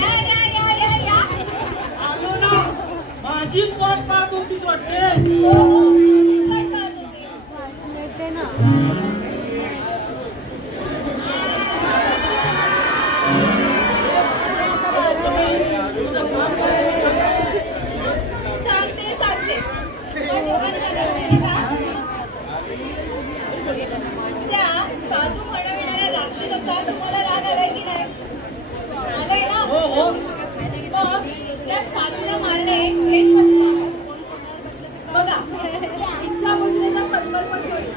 या या या या या माझीच वाट पाहत होतीस वाटते. हो हो तुमचीच वाट पाहत होती. सांगते पण दोघांनी बघितलं का त्या साधू म्हणविणाऱ्या राक्षसाचा तुम्हाला राग आलाय की नाही? आलाय ना? हो हो. मग त्या साधूला मारणे हेच म्हटलं बघा. इच्छाभोजनाचा संकल्प सोडला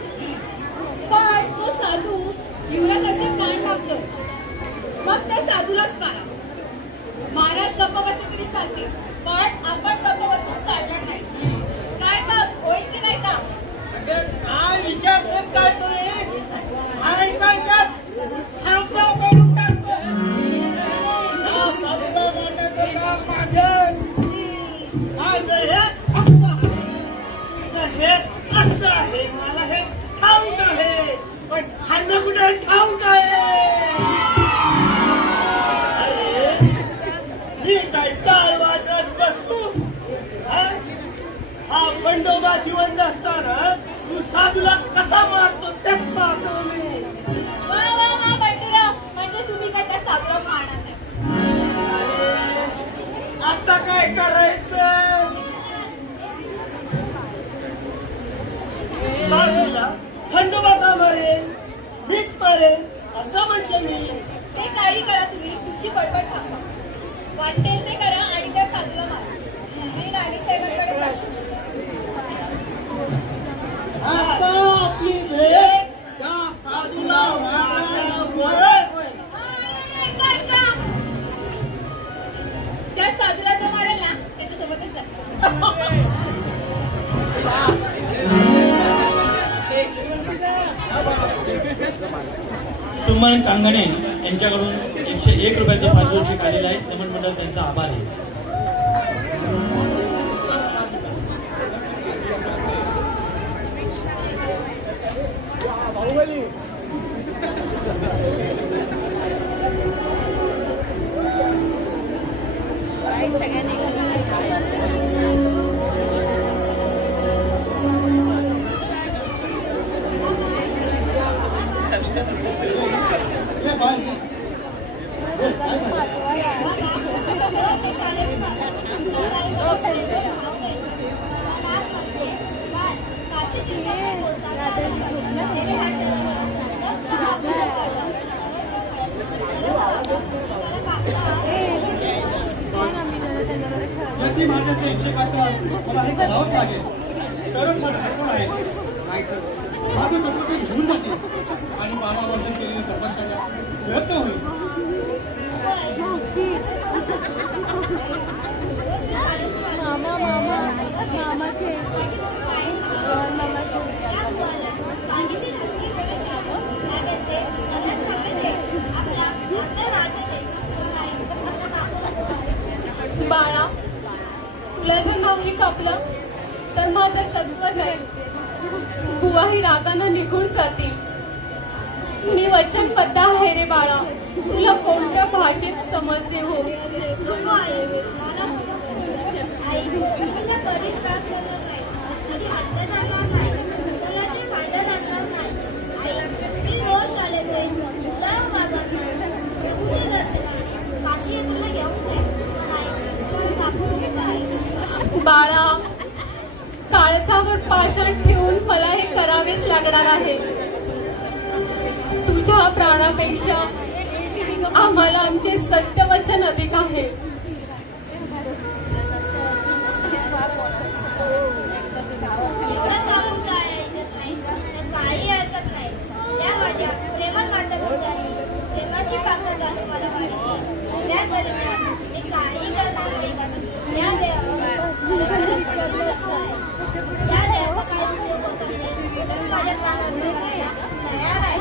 पण तो साधू युवराजाचे प्राण मागतो. मग त्या साधूलाच मारा. महाराज गप्प बसले तरी चालते पण आपण गप्प बसून चालणार नाही. काय मग होईल की नाही का? काय विचारतेस काय तुम्ही? काय काय त्यात थांबता करून टाकतो. हा साधूला मारण्याचं काम माझं. माझं हे असं आहे, हे असं आहे. मला हे ठाऊक आहे पण ह्यांना कुठे ठाऊक आहे? मी काय टाळ वाजत बसू? हा खंडोबा जिवंत असताना तू साधूला कसा मारतो ते पाहतो मी. वा वा वा बंडूराव, म्हणजे तुम्ही काय त्या साधूला मारणार नाही. आता काय करायचं? साधूला खंडोबा का मारेल? मीच मारेल असं म्हणते मी. ते काही करा तुम्ही, तुमची बडबड थांबवा. वाटेल ते करा आणि त्या साधूला मारा. मी राणी साहेबांकडे जातो. आता आपली भेट त्या साधूला मारल्यावर ऐका त्या साधूला जो मारेल ना त्याच्यासोबतच जातो. सुमन कांगणे यांच्याकडून 101 रुपयाचं पारितोषिक आलेलं आहे. नमन मंडळ त्यांचा आभार आहे. यदि माझ्या इच्छेपात्र मला हे करावंच लागेल तरच माझं सत्वर आहे. नाहीतर माझं सत्वर ते घेऊन जातील आणि 12 वर्ष केलेली तपश्चर्या व्यर्थ होईल. बाळा, तुला जर माऊली कापलं तर माझं सगळं जाईल. बुवाही रागानं निघून जातील. मी वचनबद्ध आहे रे बाळा. तुला कोणत्या भाषेत समजते हो? कधी त्रास करणार नाही, कधी हत्या करणार नाही, कोणाची भांडण आणणार नाही. आई, मी रोज शाळेत जाईन, तुला वागवत नाही. प्रभूच्या दर्शनाने काशी तुला घेऊन जाईल. बाळा, काळजावर पाषाण ठेवून मला हे करावेच लागणार आहे. तुझ्या प्राणापेक्षा आम्हाला आमचे सत्यवचन अधिक आहे. एवढं सांगून काय ऐकत नाही तर काही ऐकत नाही. ज्या माझ्या प्रेमळ माध्यमात आहे, प्रेमाची ताकद आहे मला वाटते. त्या दरम्यान मी काही करणार नाही. त्या देवाचा काय उपयोग होत असेल तर माझ्या प्राणात तयार आहे.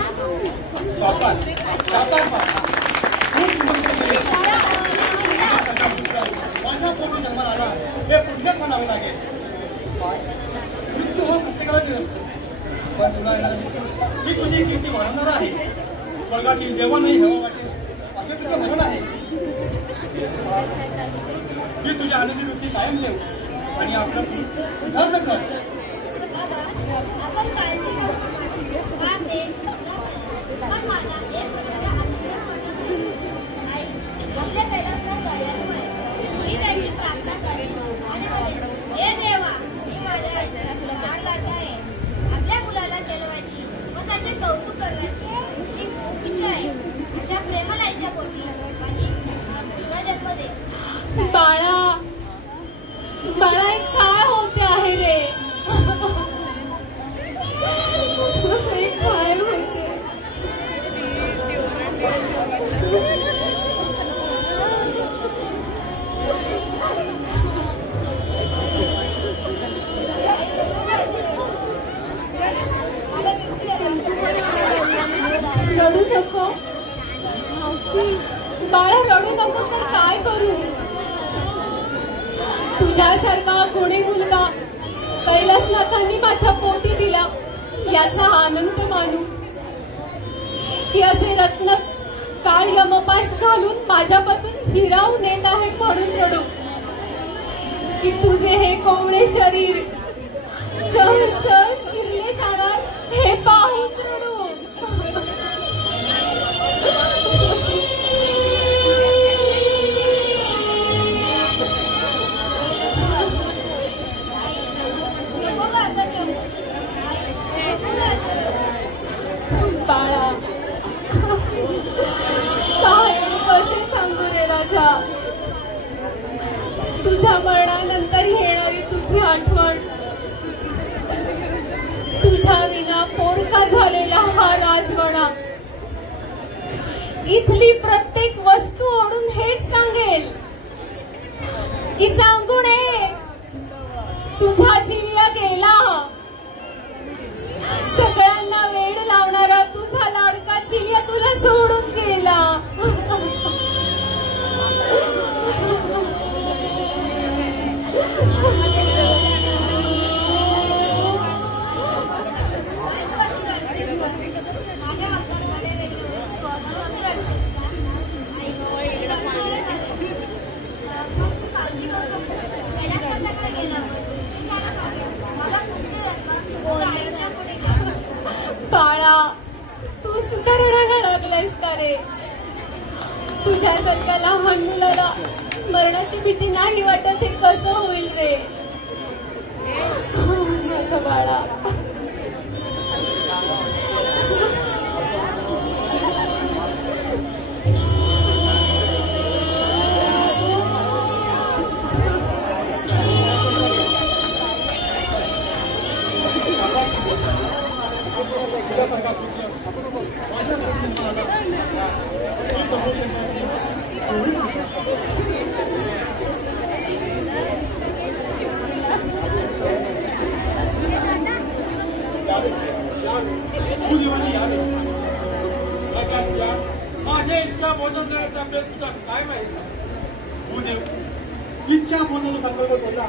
माझ्या पोटी जन्माला आला हे पुढलेच म्हणावं लागेल. मृत्यू हा प्रत्येकालाच असतो पण तुला ही तुझी कीर्ती वाढवणार आहे. स्वर्गातील देवांनाही हवं वाटेल असे तुझं म्हणून आहे. ही तुझ्या आनंदी वृत्ती कायम ठेव. आणि आपलं उदाहरण कर. बाबा, आपण काळजी करू. का ते पण मला एक प्रकारे आनंद वाटतो. आई आपल्या कैलासला गळ्यावर मी त्यांची प्रार्थना करेन आणि म्हणेन, हे देवा, मी माझ्या आईचा लाड वाटत आहे. आपल्या मुलाला जन्माची व त्याचे कौतुक करण्याची तुमची खूप इच्छा आहे. अशा प्रेमळ आईच्या पोटी आणि मुलगा जन्म दे. बाळा बाळा हे काय होते आहे रे? हे काय होते? रडू नको बाळा, रडू नको तर काय करू? तुझ्यासारखा कोणी मुलगा कैलासनाथांनी माझ्या पोटी दिला याचा आनंद मानू की असे रत्न काळ यमपाश घालून माझ्यापासून हिरावून येत आहे म्हणून रडू की तुझे हे कोवळे शरीर सहसर चिरले जाणार हे पाहून रडू. बाळा काय कसे सांगू रे राजा, तुझ्या मरणानंतर येणारी तुझी आठवण, तुझ्या विना पोरका झालेला हा राजवाडा, इथली प्रत्येक वस्तू ओढून हेच सांगेल की सांगू नये तुझा चिलिया गेला. सगळ्यांना वेड लावणारा तुझा लाडका चिलिया तुला सोडून गेला. बाळा तू सुद्धा रडायला लागलायस का रे? तुझ्यासारख्या लहान मुलाला मरणाची भीती नाही वाटत हे कसं होईल रे? माझा बाळा. माझ्या इच्छा भोजन करायचा अभ्यास तुझा काय माहिती? भूदेव इच्छा बोलण्याचा संकल्प सोडला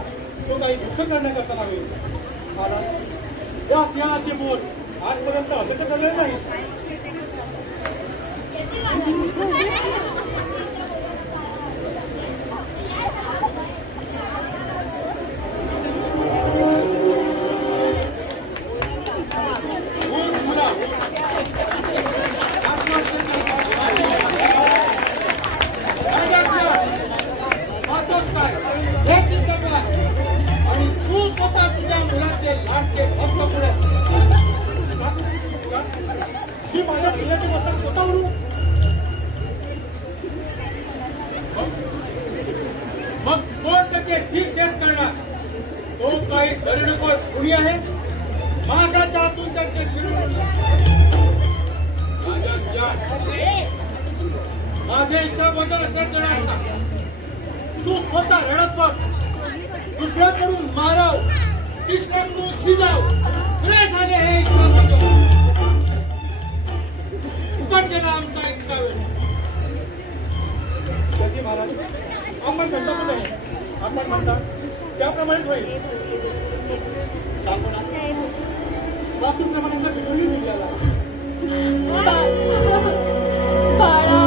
तो काही दुःख करण्याकरता नव्हे. या सिंहाचे बोल आजपर्यंत असं तर झालेलं नाही. आणि तू स्वतः तुझ्या मुलाचे लाडके भक्त मी माझ्या मुलाचे मस्तक स्वतःवरून मग कोण त्याचे शीख चेक करणार? तो काही दरिडखोर खुनी आहे. मागाच्या आतून त्याचे शिरून माझ्या इच्छा बदल असं देणार का? तू स्वतः रडत बस, दुसऱ्याकडून माराव, तिसऱ्याकडून शिजाव, रे झाले हे इच्छा बदल. फुकट गेला आमचा इतका वेळ. महाराज आपण संताप नाही, आपण म्हणतात त्याप्रमाणेच होईल. वास्तूप्रमाणे बिघडली दिली आला. बाळा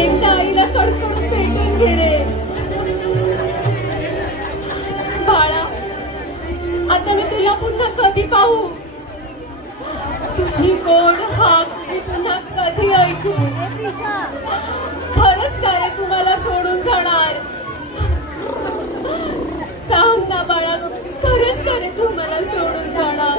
एकदा आईला कडकडून भेटून घे रे. माऊ, तुझी गोड हाक मी पुन्हा कधी ऐकू? खरंच काय तू मला सोडून जाणार? सांग ना बाळा, खरंच काय तू मला सोडून जाणार?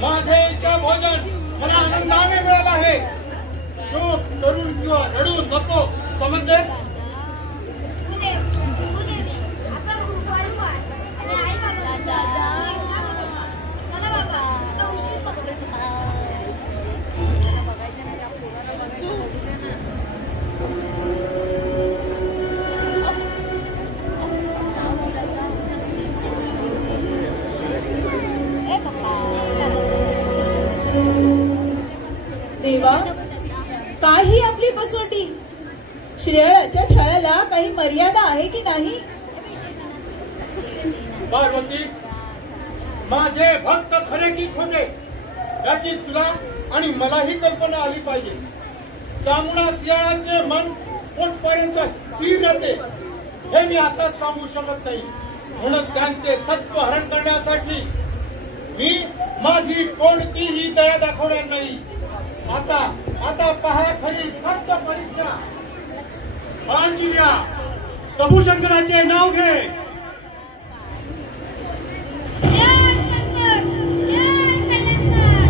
माझे इच्छा भोजन मला आनंदाने मिळालं आहे. शोक करून किंवा रडू नको, समजले? देवा, काही आपली कसोटी? श्रेयाच्या छळाला काही मर्यादा आहे की नाही? पार्वती, माझे भक्त खरे की खोटे याची तुला आणि मलाही कल्पना आली पाहिजे. चामुंडा सिंहाचे मन पोटपर्यंत स्थिर राहते हे मी आता सांगू शकत नाही. म्हणून त्यांचे सत्व हरण करण्यासाठी मी माझी कोणतीही दया दाखवणार नाही. आता पहा खरी सत्य परीक्षा. अंजिल्या, प्रभू शंकराचे नाव घे. जय शंकर, जय कैलासनाथ.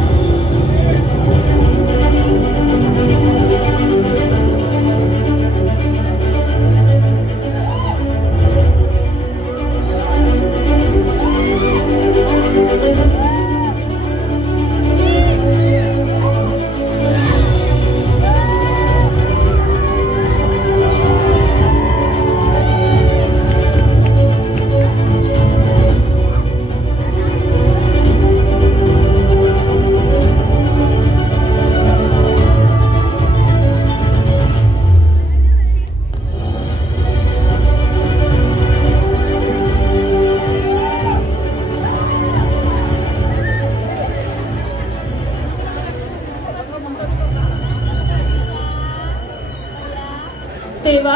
देवा,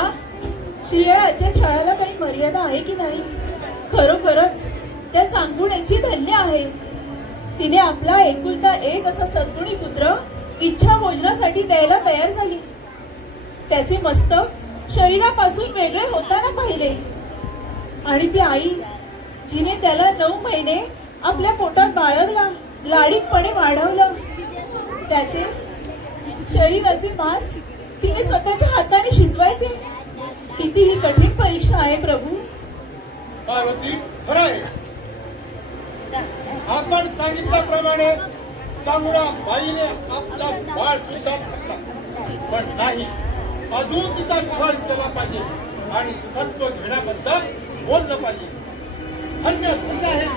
श्रेयाच्या छळाला काही मर्यादा आहे की नाही? खरोखरच त्या चांगुण्याची धन्य आहे. तिने आपला एकुलता एक असा सद्गुणी पुत्र इच्छा भोजनासाठी द्यायला तयार झाली. त्याचे मस्तक शरीरापासून वेगळे होताना पाहिले. आणि ती आई जिने त्याला 9 महिने आपल्या पोटात बाळगला, लाडीकपणे वाढवलं, त्याचे शरीराचे मांस तिने स्वतःच्या हाताने शिजवायचे. किती ही कठीण परीक्षा आहे प्रभू. पार्वती, खरं आहे. आपण सांगितल्याप्रमाणे चांगला बाईने आपला बाळ सुद्धा खाल्ला, पण नाही, अजून तिचा छळ केला पाहिजे आणि सत्व घेण्याबद्दल बोललं पाहिजे. धन्य धन्य आहे.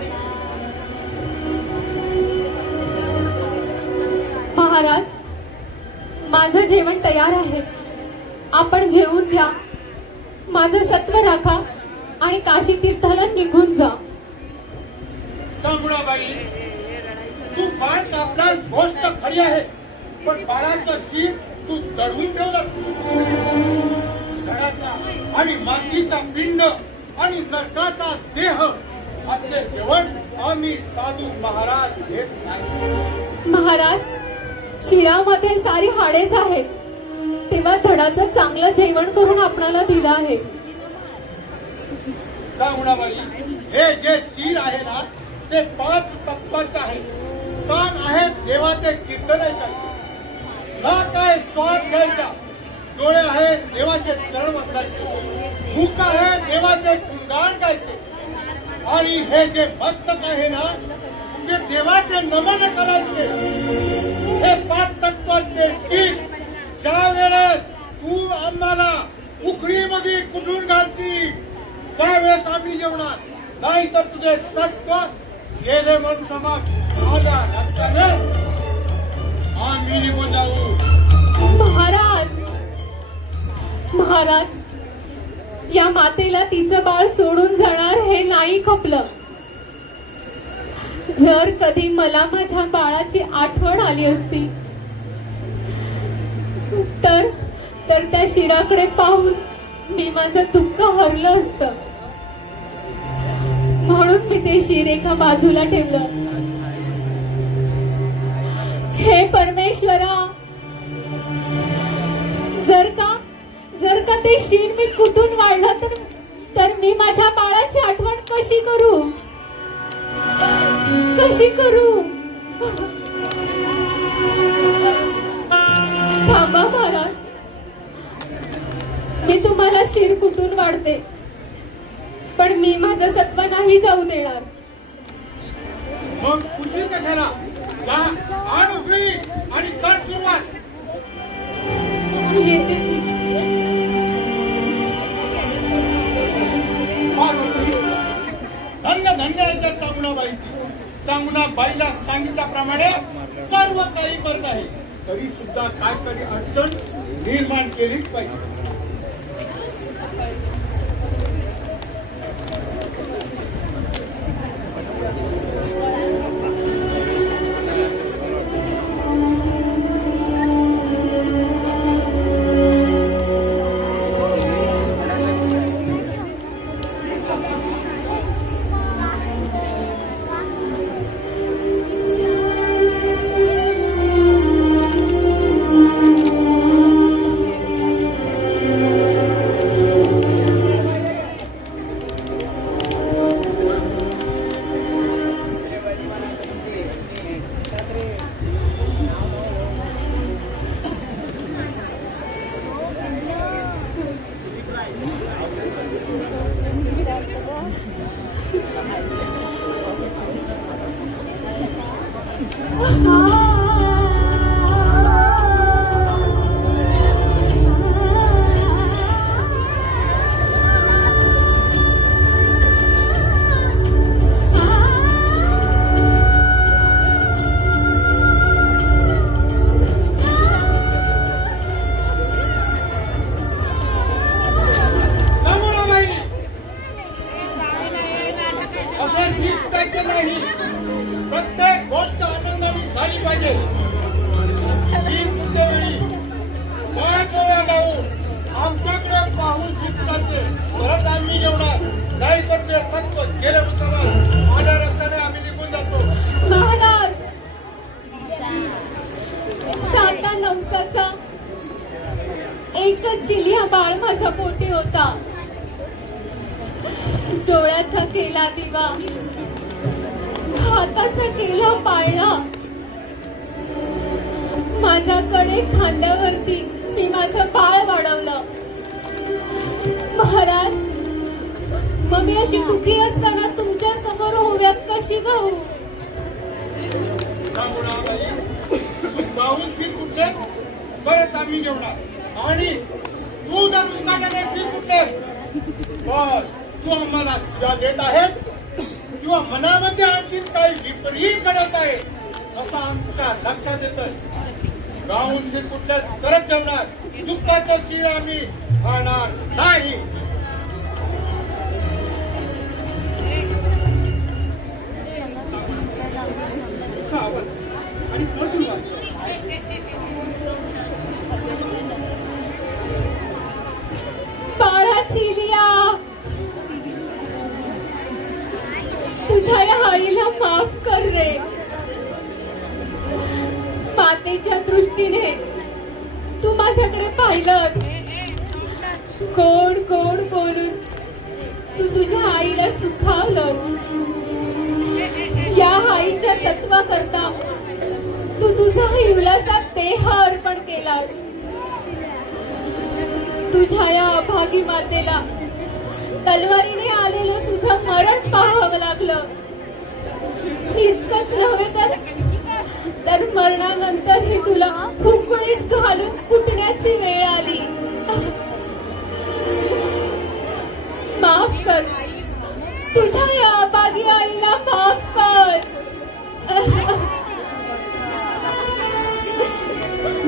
महाराज, माझं जेवण तयार आहे. आपण जेवून घ्या, माझं सत्व राखा आणि काशी तीर्थाला निघून जा. चांगुणाबाई, तू बाळ कापलास गोष्ट खरी आहे, पण बाळाचं शिर तू दडवून ठेवलं. घराचा आणि मातीचा पिंड आणि नरकाचा देह असले जेवण आम्ही साधू महाराज घेत नाही. महाराज, शिळामध्ये सारी हाडेच आहेत, तेव्हा धडाचं चांगलं जेवण करून आपणाला दिलं आहे. चांगुणाबाई, हे जे शिर आहे ना ते 5 तत्वाचं आहे. कान आहेत देवाचे कीर्तन ऐकायचे, नाक आहे श्वास घ्यायचा, डोळे आहेत देवाचे चरण वाचायचे, मुख आहे देवाचे गुणगान गायचे, आणि हे जे मस्तक आहे ना ते देवाचे नमन करायचे. हे 5 तत्वाचे शिर ज्या वेळेस तू आम्हाला उखडीमध्ये कुठून घालची त्यावेळेस आम्ही जेवणार, नाही तर तुझे सत्व गेले म्हणून समाज आल्या रस्त्याने आम्ही निघून जाऊ. महाराज, महाराज, या मातेला तिचं बाळ सोडून जाणार हे नाही खपलं. जर कधी मला माझ्या बाळाची आठवण आली असती तर त्या शिराकडे पाहून मी माझं दुःख हरलं असतं. म्हणून मी ते शिर एका बाजूला ठेवलं. हे परमेश्वरा, जर का ते शिर मी कुठून वाढलं तर मी माझ्या बाळाची आठवण कशी करू? थांबा महाराज, मी तुम्हाला शिर कुठून वाढते, पण मी माझं सत्व नाही जाऊ देणार. मग उशीर कशाला? जा आण उघडी आणि कर सुरुवात. येते मी. धन्य धन्य आहे त्या चांगुणाबाईची. चांगुणाबाईला सांगितल्याप्रमाणे सर्व काही करत आहे, तरी सुद्धा काहीतरी अडचण निर्माण केलीच पाहिजे. प्रत्येक गोष्ट आनंदाने झाली पाहिजे. आमच्याकडे पाहून शिकण्याचे परत आम्ही जेवणार नाही, तर ते सत्व गेले उत्सवात माझ्या रस्त्याने आम्ही निघून जातो. महाराज, 7 नवसाचा एकच चिलिया बाळ माझ्या पोटी होता. डोळ्याचा केला दिवा, हाताचा केला पाळणा. माझ्याकडे खांद्यावरती मी माझं बाळ वाढवलं. महाराज, मग मी अशी दुखी असताना तुमच्या समोर उभ्यात कशी गाऊ? गाऊन सीट कुठले परत आम्ही जेवणार, आणि तू जर मुकाट्याने सीट कुठलेस तर तू आम्हाला शिवा देत आहेस किंवा मनामध्ये आणखी काही विपरीत घडत आहे असं आमच्या लक्षात येतं. गाऊन सीट कुठल्यास परत जेवणार, दुःखाचा शिर आम्ही खाणार नाही. बाळा चिलिया, तुझ्या या आईला माफ कर रे. मातेच्या दृष्टीने तू माझ्याकडे पाहिलं, गोड गोड बोलून तू तुझ्या आईला सुखावलं. या आईच्या सत्वा करता तू तुझा हिवलासा देह अर्पण केलास. तुझ्या या अभागी मातेला तलवारीने आलेलं तुझं मरण पाहावं लागलं. इतकंच नव्हे तर मरणानंतर ही तुला हुकळीत घालून कुटण्याची वेळ आली. माफ कर, तुझ्या या अभागी आईला माफ कर.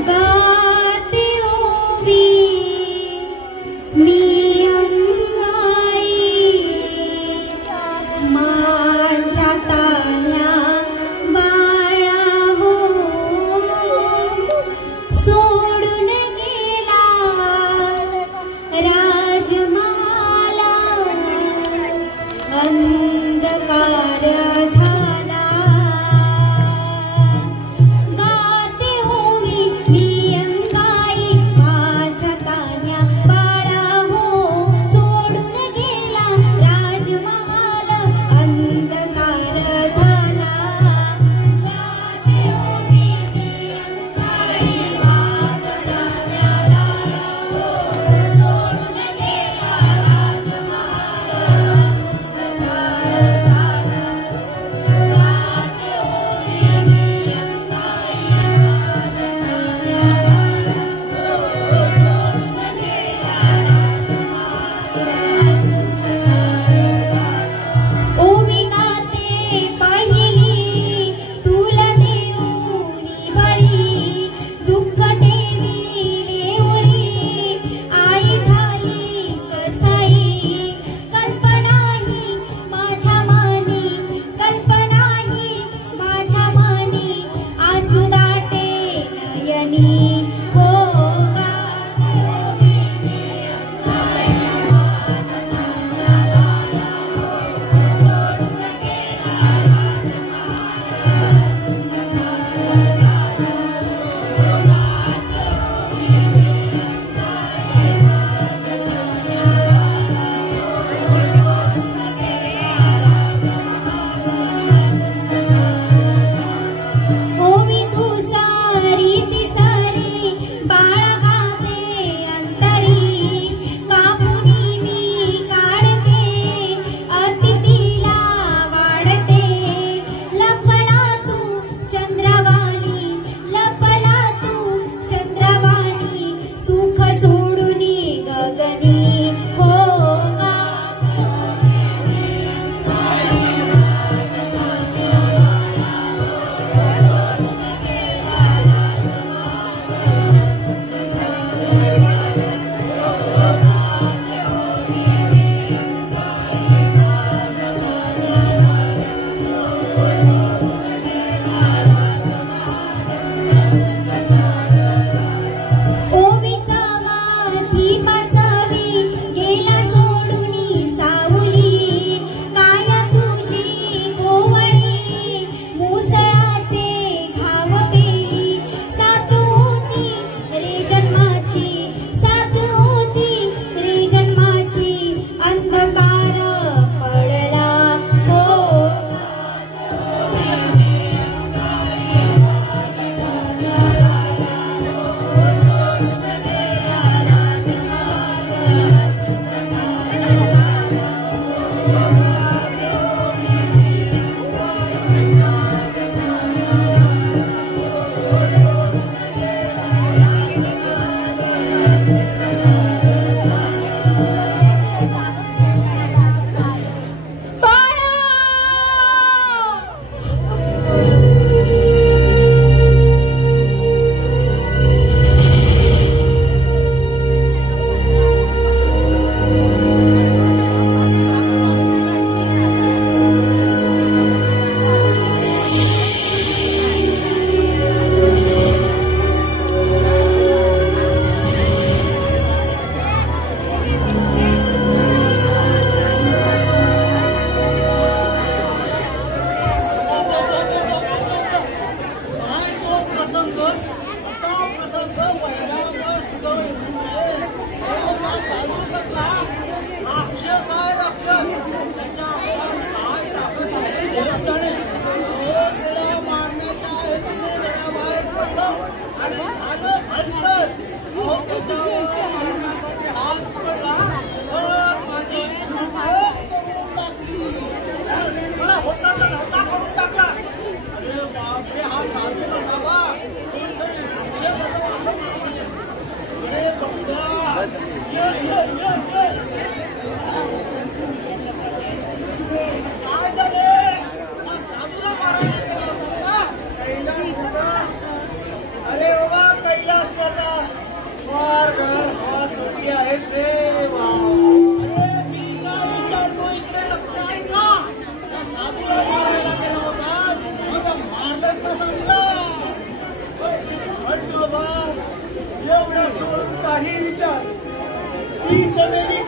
गाते उभी मी अंगाई, माझ्या तान्या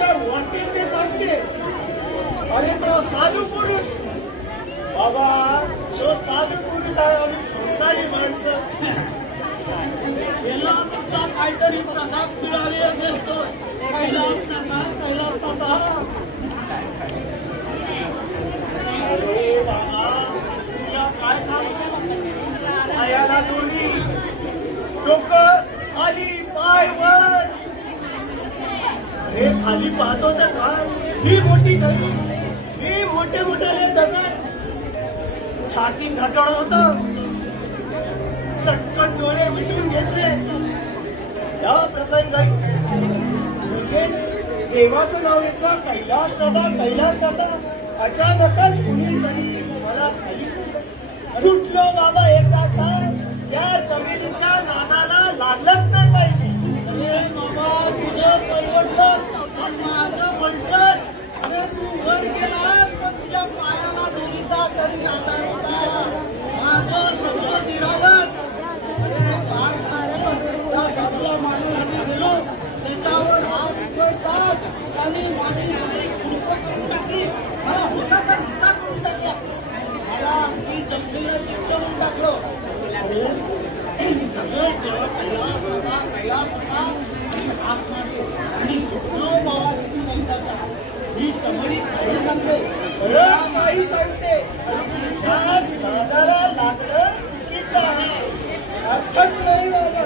काय वाटेल ते सांगते. अरे तो साधू पुरुष बाबा, तो साधू पुरुष आहे आणि संसारी माणसं. याला सुद्धा काहीतरी प्रसाद मिळाले असतो. कैलास नाथा, कैलास नाथा. अरे बाबा, तुला काय सांगू, पायाला दोन्ही, डोकं खाली, पाय वर. हे खाली पाहतो तर का ही मोठी झाली, ही मोठे मोठे दगड, छाती धडधड होत. चटकन डोळे मिटून घेतले. या प्रसंगाई लगेच देवाचं नाव घेतलं, कैलास दादा, कैलास दादा. अचानकच कुणीतरी मला खाली सुटलो बाबा. एकदाचा या चमेलीच्या नादाला लागलंच नाही पाहिजे. अरे बाबा, तुझं परवडलं पण माझं पलटत. अरे तू वर गेलास पण तुझ्या पायाला दोरीचा तरी आधार होता. माझं सगळं दिरावत. अरे काय सारे त्या साधूला मारून आम्ही गेलो, त्याच्यावर हात उघडतात आणि माझी सगळी खुरपट करून टाकली. मला होता तर होता करून टाकला. मला मी जमलेलं चिकटवून टाकलं. जेव्हा कैलास होता, कैलास होता आणि हात मारतो आणि सुटलो बाबा तिथून एकदाचा. ही चमडी काही सांगते, खरंच काही सांगते. आणि तिच्या नादाला लागणं चुकीचं आहे, अर्थच नाही बाबा.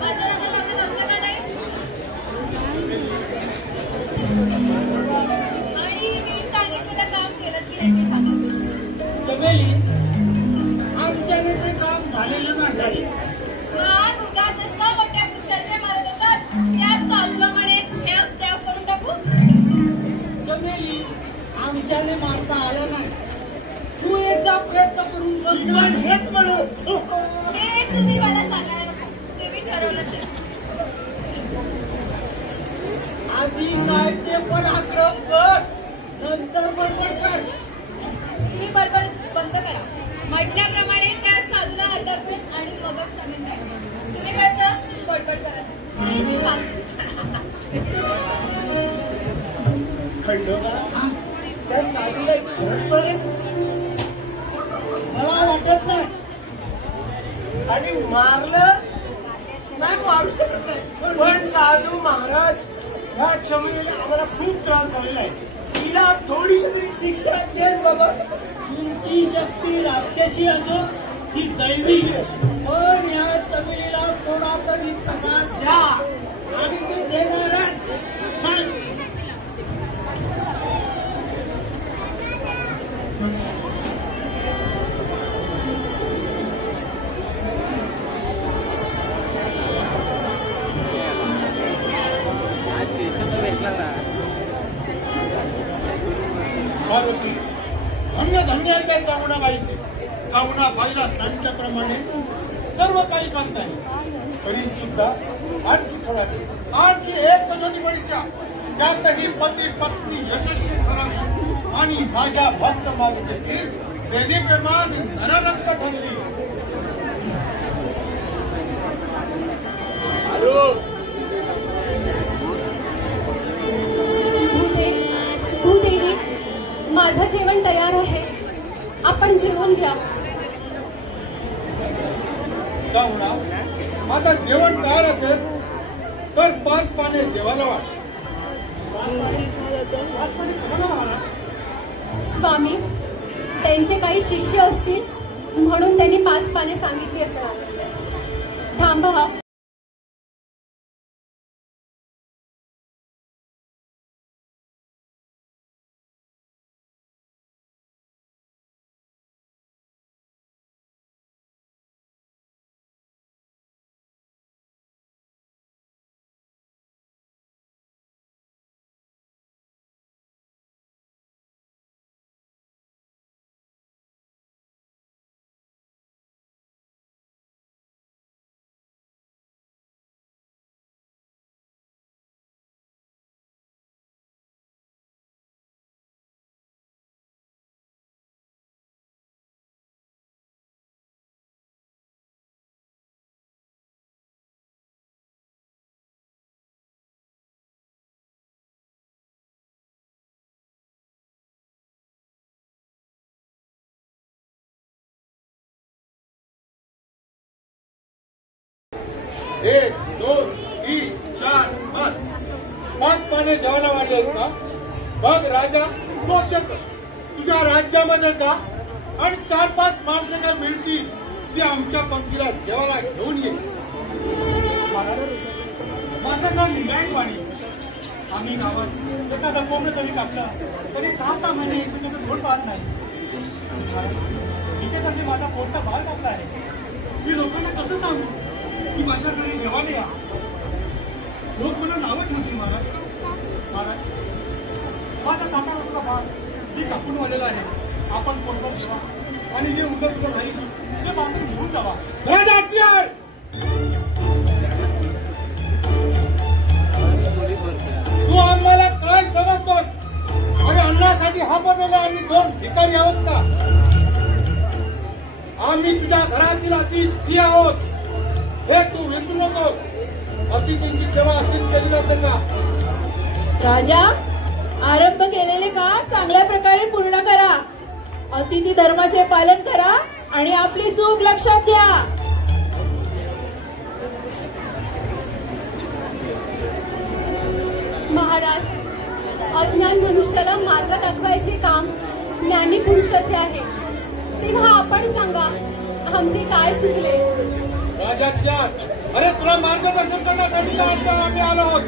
माझ्या नादाला लागत असतं का नाही? आणि मी सांगितलेलं काम केलं की नाही ते सांगितलं. चमेली, आमच्याने ते काम झालेलं नाही. मग उगाचच का मोठ्या शर्मे मारत होतात? त्या साधूला म्हणे त्याग करून टाकू. चमेली, आमच्याने मारता आलं नाही. तू एकदा प्रयत्न करून बघ. पण हेच म्हणू, हे तुम्ही मला सांगायला नको. तुम्ही ठरवलं असेल. आधी काय ते पराक्रम कर, नंतर बडबड कर. तुम्ही बडबड बंद करा. म्हटल्याप्रमाणे त्या साधूला हातात घेऊन आणि मगच सांगेन काय. तुम्ही कसं बडबड करत मी सांगते. खंडोबा, त्या साधूला खरंच बरे मला वाटत नाही. आणि मारलं नाही, मारू शकत नाही. पण साधू महाराज, ह्या चमडीला आम्हाला खूप त्रास झालेला आहे. तिला थोडीशी तरी शिक्षा देत बाबा. तुमची शक्ती राक्षसी असो की दैवी, पण या चमेलीला थोडा तरी तसा द्या आणि ते देणार आहे. पार्वती, धन्य धन्य आहे त्या चावणाबाईचे. चावणाबाईला सांगितल्याप्रमाणे सर्व काही करता येईल. तरी सुद्धा आणखी एक कसोटी परीक्षा, त्यातही पती पत्नी यशस्वी ठरावी आणि माझ्या भक्त मारुतीतील देदीप्रेमान नररक्त ठरली. भूदेवी, माझं जेवण तयार आहे. आपण जेवण घ्या. चावणा, आता जेवण तयार असेल तर 5 पाने जेवायला वाट. स्वामी, त्यांचे काही शिष्य असतील म्हणून त्यांनी 5 पाने सांगितली असणार. थांबा. पाच पाने जेवायला वाढले आहेत का? बघ राजा, तू तुझ्या राज्यामध्ये जा आणि 4-5 माणसं काय मिळतील ती आमच्या पंक्तीला जेवायला घेऊन ये. माझं घर लिंगायत वाणी. आम्ही गावात एखादा कोंबड तरी कापला तरी 6-6 महिने एकमेकांचं तोंड पाहत नाही. इथे तर मी माझा पोटचा भाग कापला आहे. मी लोकांना कसं सांगू की माझ्या घरी जेवायला या? लोक मला नावं ठेवतील. महाराज माझा 7 वर्षाचा भाग मी कापून वाढलेला आहे. आपण कोणतं ठेवा आणि जे उद्या सुद्धा राहील ते बांधून घेऊन जावा. तू आम्हाला काय समजतोस? अरे अन्नासाठी हा बनलेला आणि 2 भिकारी आहोत का? आम्ही तुझ्या घरातील अतिथी आहोत हे तू विसरू नकोस. अतिथींची सेवा अशीच केली जाते का? राजा, आरंभ केलेले काम चांगल्या प्रकारे पूर्ण करा. अतिथी धर्माचे पालन करा आणि आपली चूक लक्षात घ्या. महाराज, अज्ञान मनुष्याला मार्ग दाखवायचे काम ज्ञानी पुरुषाचे आहे. तेव्हा आपण सांगा, आमचे काय चुकले? राजा श्याम, अरे तुला मार्गदर्शन करण्यासाठी का आम्ही आलो आहोत?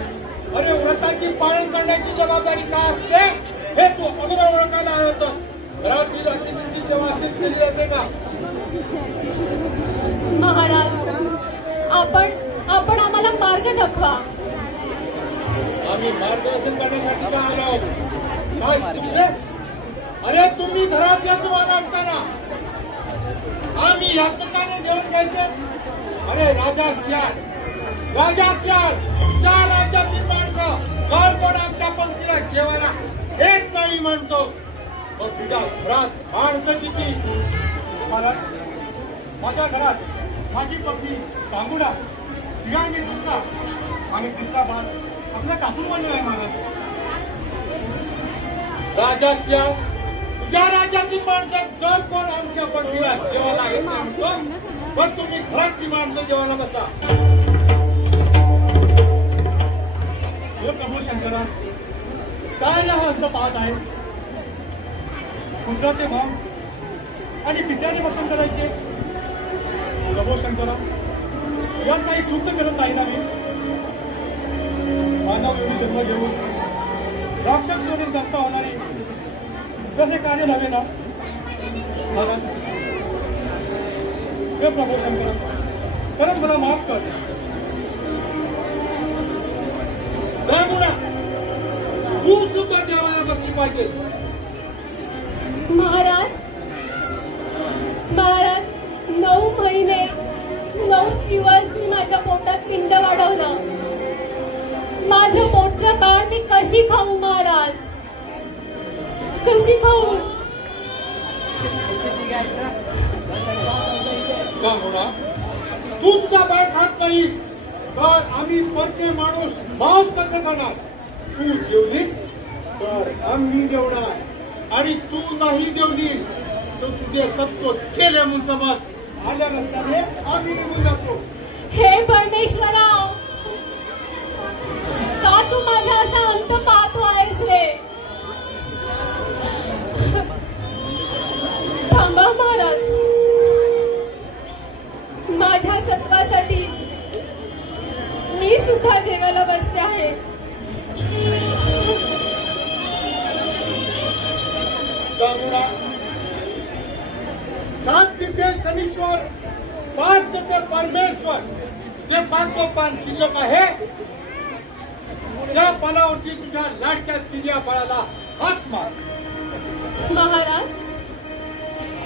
अरे व्रताची पालन करण्याची जबाबदारी का असते हे तू अगोदर ओळखायला आलो होतं. घरातील अतिथींची सेवा अशीच केली जाते का? महाराज, आपण आम्हाला मार्ग दाखवा. आम्ही मार्गदर्शन करण्यासाठी का आलो आहोत? काय चुकले? अरे तुम्ही घरात यजमान असताना आम्ही याचकाने जेवण घ्यायचे? अरे राजा श्याल, त्या राज्यातील माणसं जर कोण आमच्या पंक्तीला जेवायला येत नाही म्हणतो तर तुझ्या घरात माणसं किती? महाराज, माझ्या घरात माझी पत्नी चांगुडा, शिवाय मी दुसरा आणि तिसरा भाग आपला कापून बनलेला आहे. महाराज, राजा श्याल, तुझ्या राज्यातील माणसं जर कोण आमच्या पंक्तीला जेवायला येत नाही म्हणतो पण तुम्ही घरातली माणसं जेवायला बसा. हे प्रभू शंकरा, काय हा अंत पाहत आहे? कुत्राचे मांस आणि पित्याने भक्षण करायचे? प्रभू शंकरा, यात काही चूक तर करत नाही ना मी? मानव एवढी जन्म घेऊन राक्षस श्रेणीत दत्ता होणारी कसे कार्य नव्हे ना? महाराज, हे प्रभू शंकरा, खरंच मला माफ कर. तू सुद्धा देवाला बसली पाहिजेस. महाराज, 9 महिने 9 दिवस मी माझ्या पोटात पिंड वाढवलं. माझं पोटचं बाळ मी कशी खाऊ महाराज? कशी खाऊ? तू तुझा बाळ खात नाहीस तर आम्ही परके माणूस मांस कसं खाणार? तू जेवलीस तर आम्ही जेवणार आणि तू नाही जेवलीस तर तुझे सत्व केले म्हणून समज. आल्या नसताना आम्ही निघून जातो. हे परमेश्वराव, का तू माझा असा अंत पाहतो आहेस रे? थांबा महाराज, माझ्या सत्वासाठी मी सुद्धा जेवायला बसते आहे. चांगला 7 तिथे शनीश्वर, 5 तिथे परमेश्वर, जे 5 पान शिल्लक आहे त्या पानावरती तुझ्या लाडक्या चिडिया बाळाला हात मार. महाराज,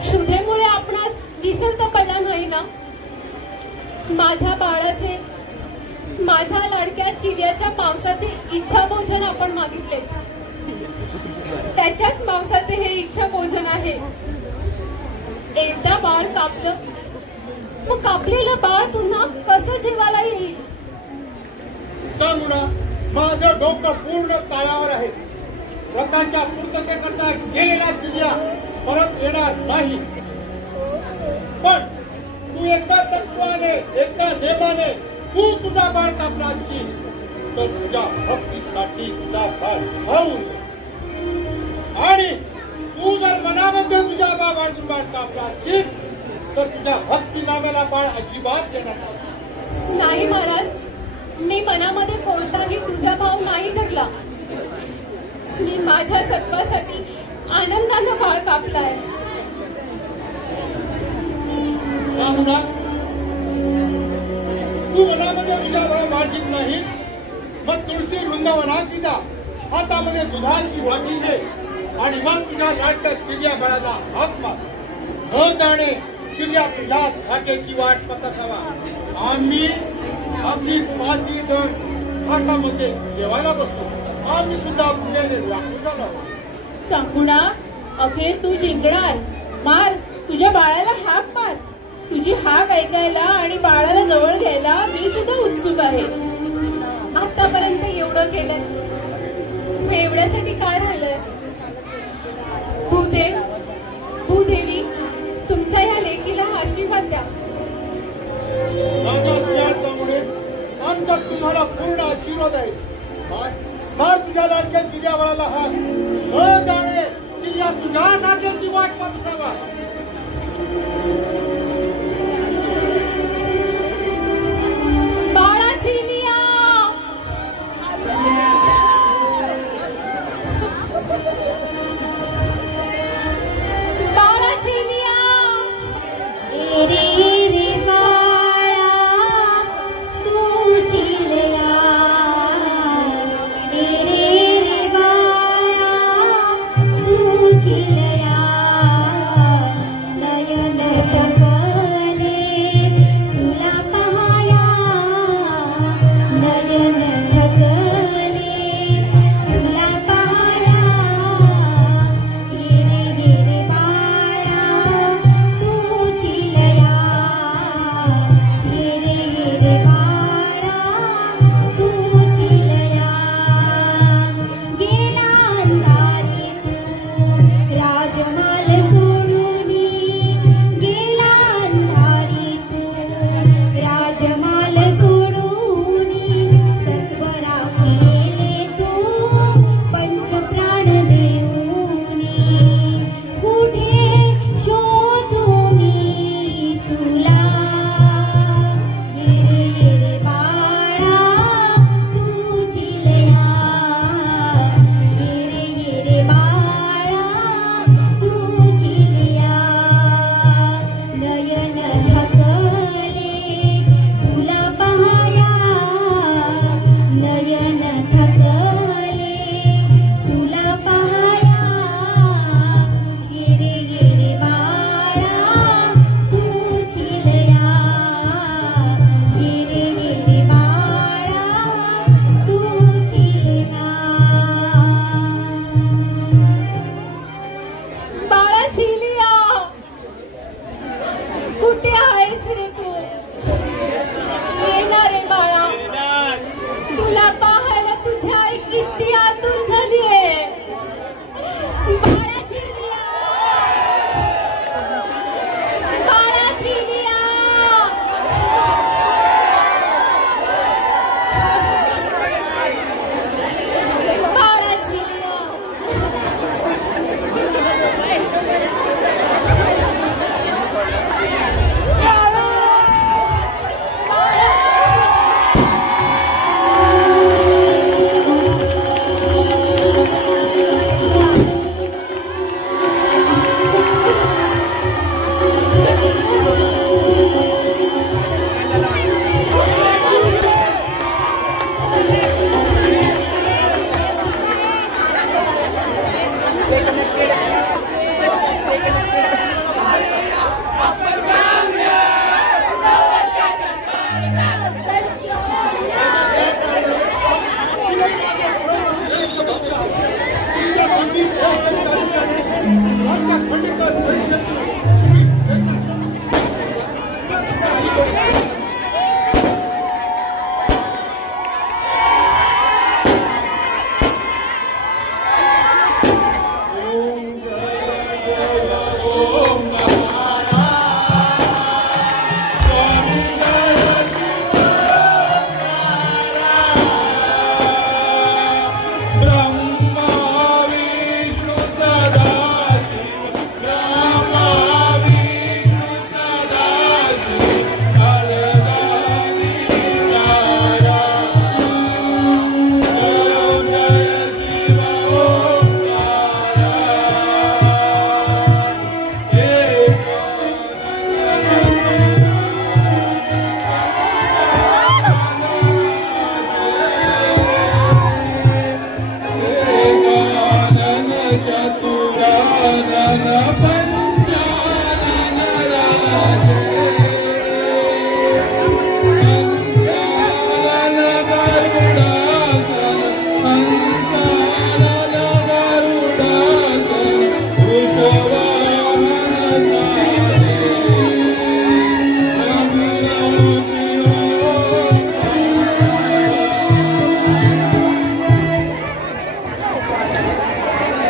क्षुधेमुळे आपणास विसरता पडला नाही ना? माझ्या बाळाचे, माझ्या लाडक्या चिडियाच्या मांसाचे इच्छा भोजन आपण मागितले. त्याच्याच मांसाचे हे इच्छा भोजन आहे. एकदा बाळ कापलं मग कापलेलं बाळ पुन्हा कसं जेवायला येईल? चांगला, माझं डोकं पूर्ण ताळावर आहे. व्रताच्या पूर्ततेकरता गेलेला चिडिया परत येणार नाही. पण तू एका तत्वाने, एका नेमाने तू तुझा बाळ कापला असशील तर तुझ्या भक्तीसाठी भाऊ आणि तू जर मनामध्ये तुझ्या बाबांतून बाळ कापला असशील तर तुझ्या भक्ती नाम्याला बाळ अजिबात देणार नाही महाराज, मी मनामध्ये कोणताही तुझा भाव नाही धरला. मी माझ्या सर्वासाठी आनंदानं बाळ कापलाय. तू मनामध्ये तुझा भाव बाळगीत नाहीस, मग तुळशी वृंदावनाशी जा, हातामध्ये दुधाची वाटी घे आणि मग तुझ्या लाटच्या चिडिया गळाला हात मार. न जाणे चिडिया तुझ्याच भाग्याची वाट पत असावा. आम्ही अगदी 5 जण हातामध्ये जेवायला बसतो. आम्ही सुद्धा पुण्याने वाकू झालो. चांगुणा, अखेर तू जिंकणार. मार, तुझ्या बाळाला हाक मार. तुझी हाक ऐकायला आणि बाळाला जवळ घ्यायला मी सुद्धा उत्सुक आहे. आतापर्यंत एवढं केलंय, मग एवढ्यासाठी काय राहिलंय? भूदेव, भूदेवी, तुमच्या ह्या लेकीला आशीर्वाद द्या. त्यामुळे आमचा तुम्हाला पूर्ण आशीर्वाद आहे. मार तुझ्या लाडक्या चिडिया बाळाला हात. न जाणे चिडिया तुझ्या जागेची वाट पाहत असावा.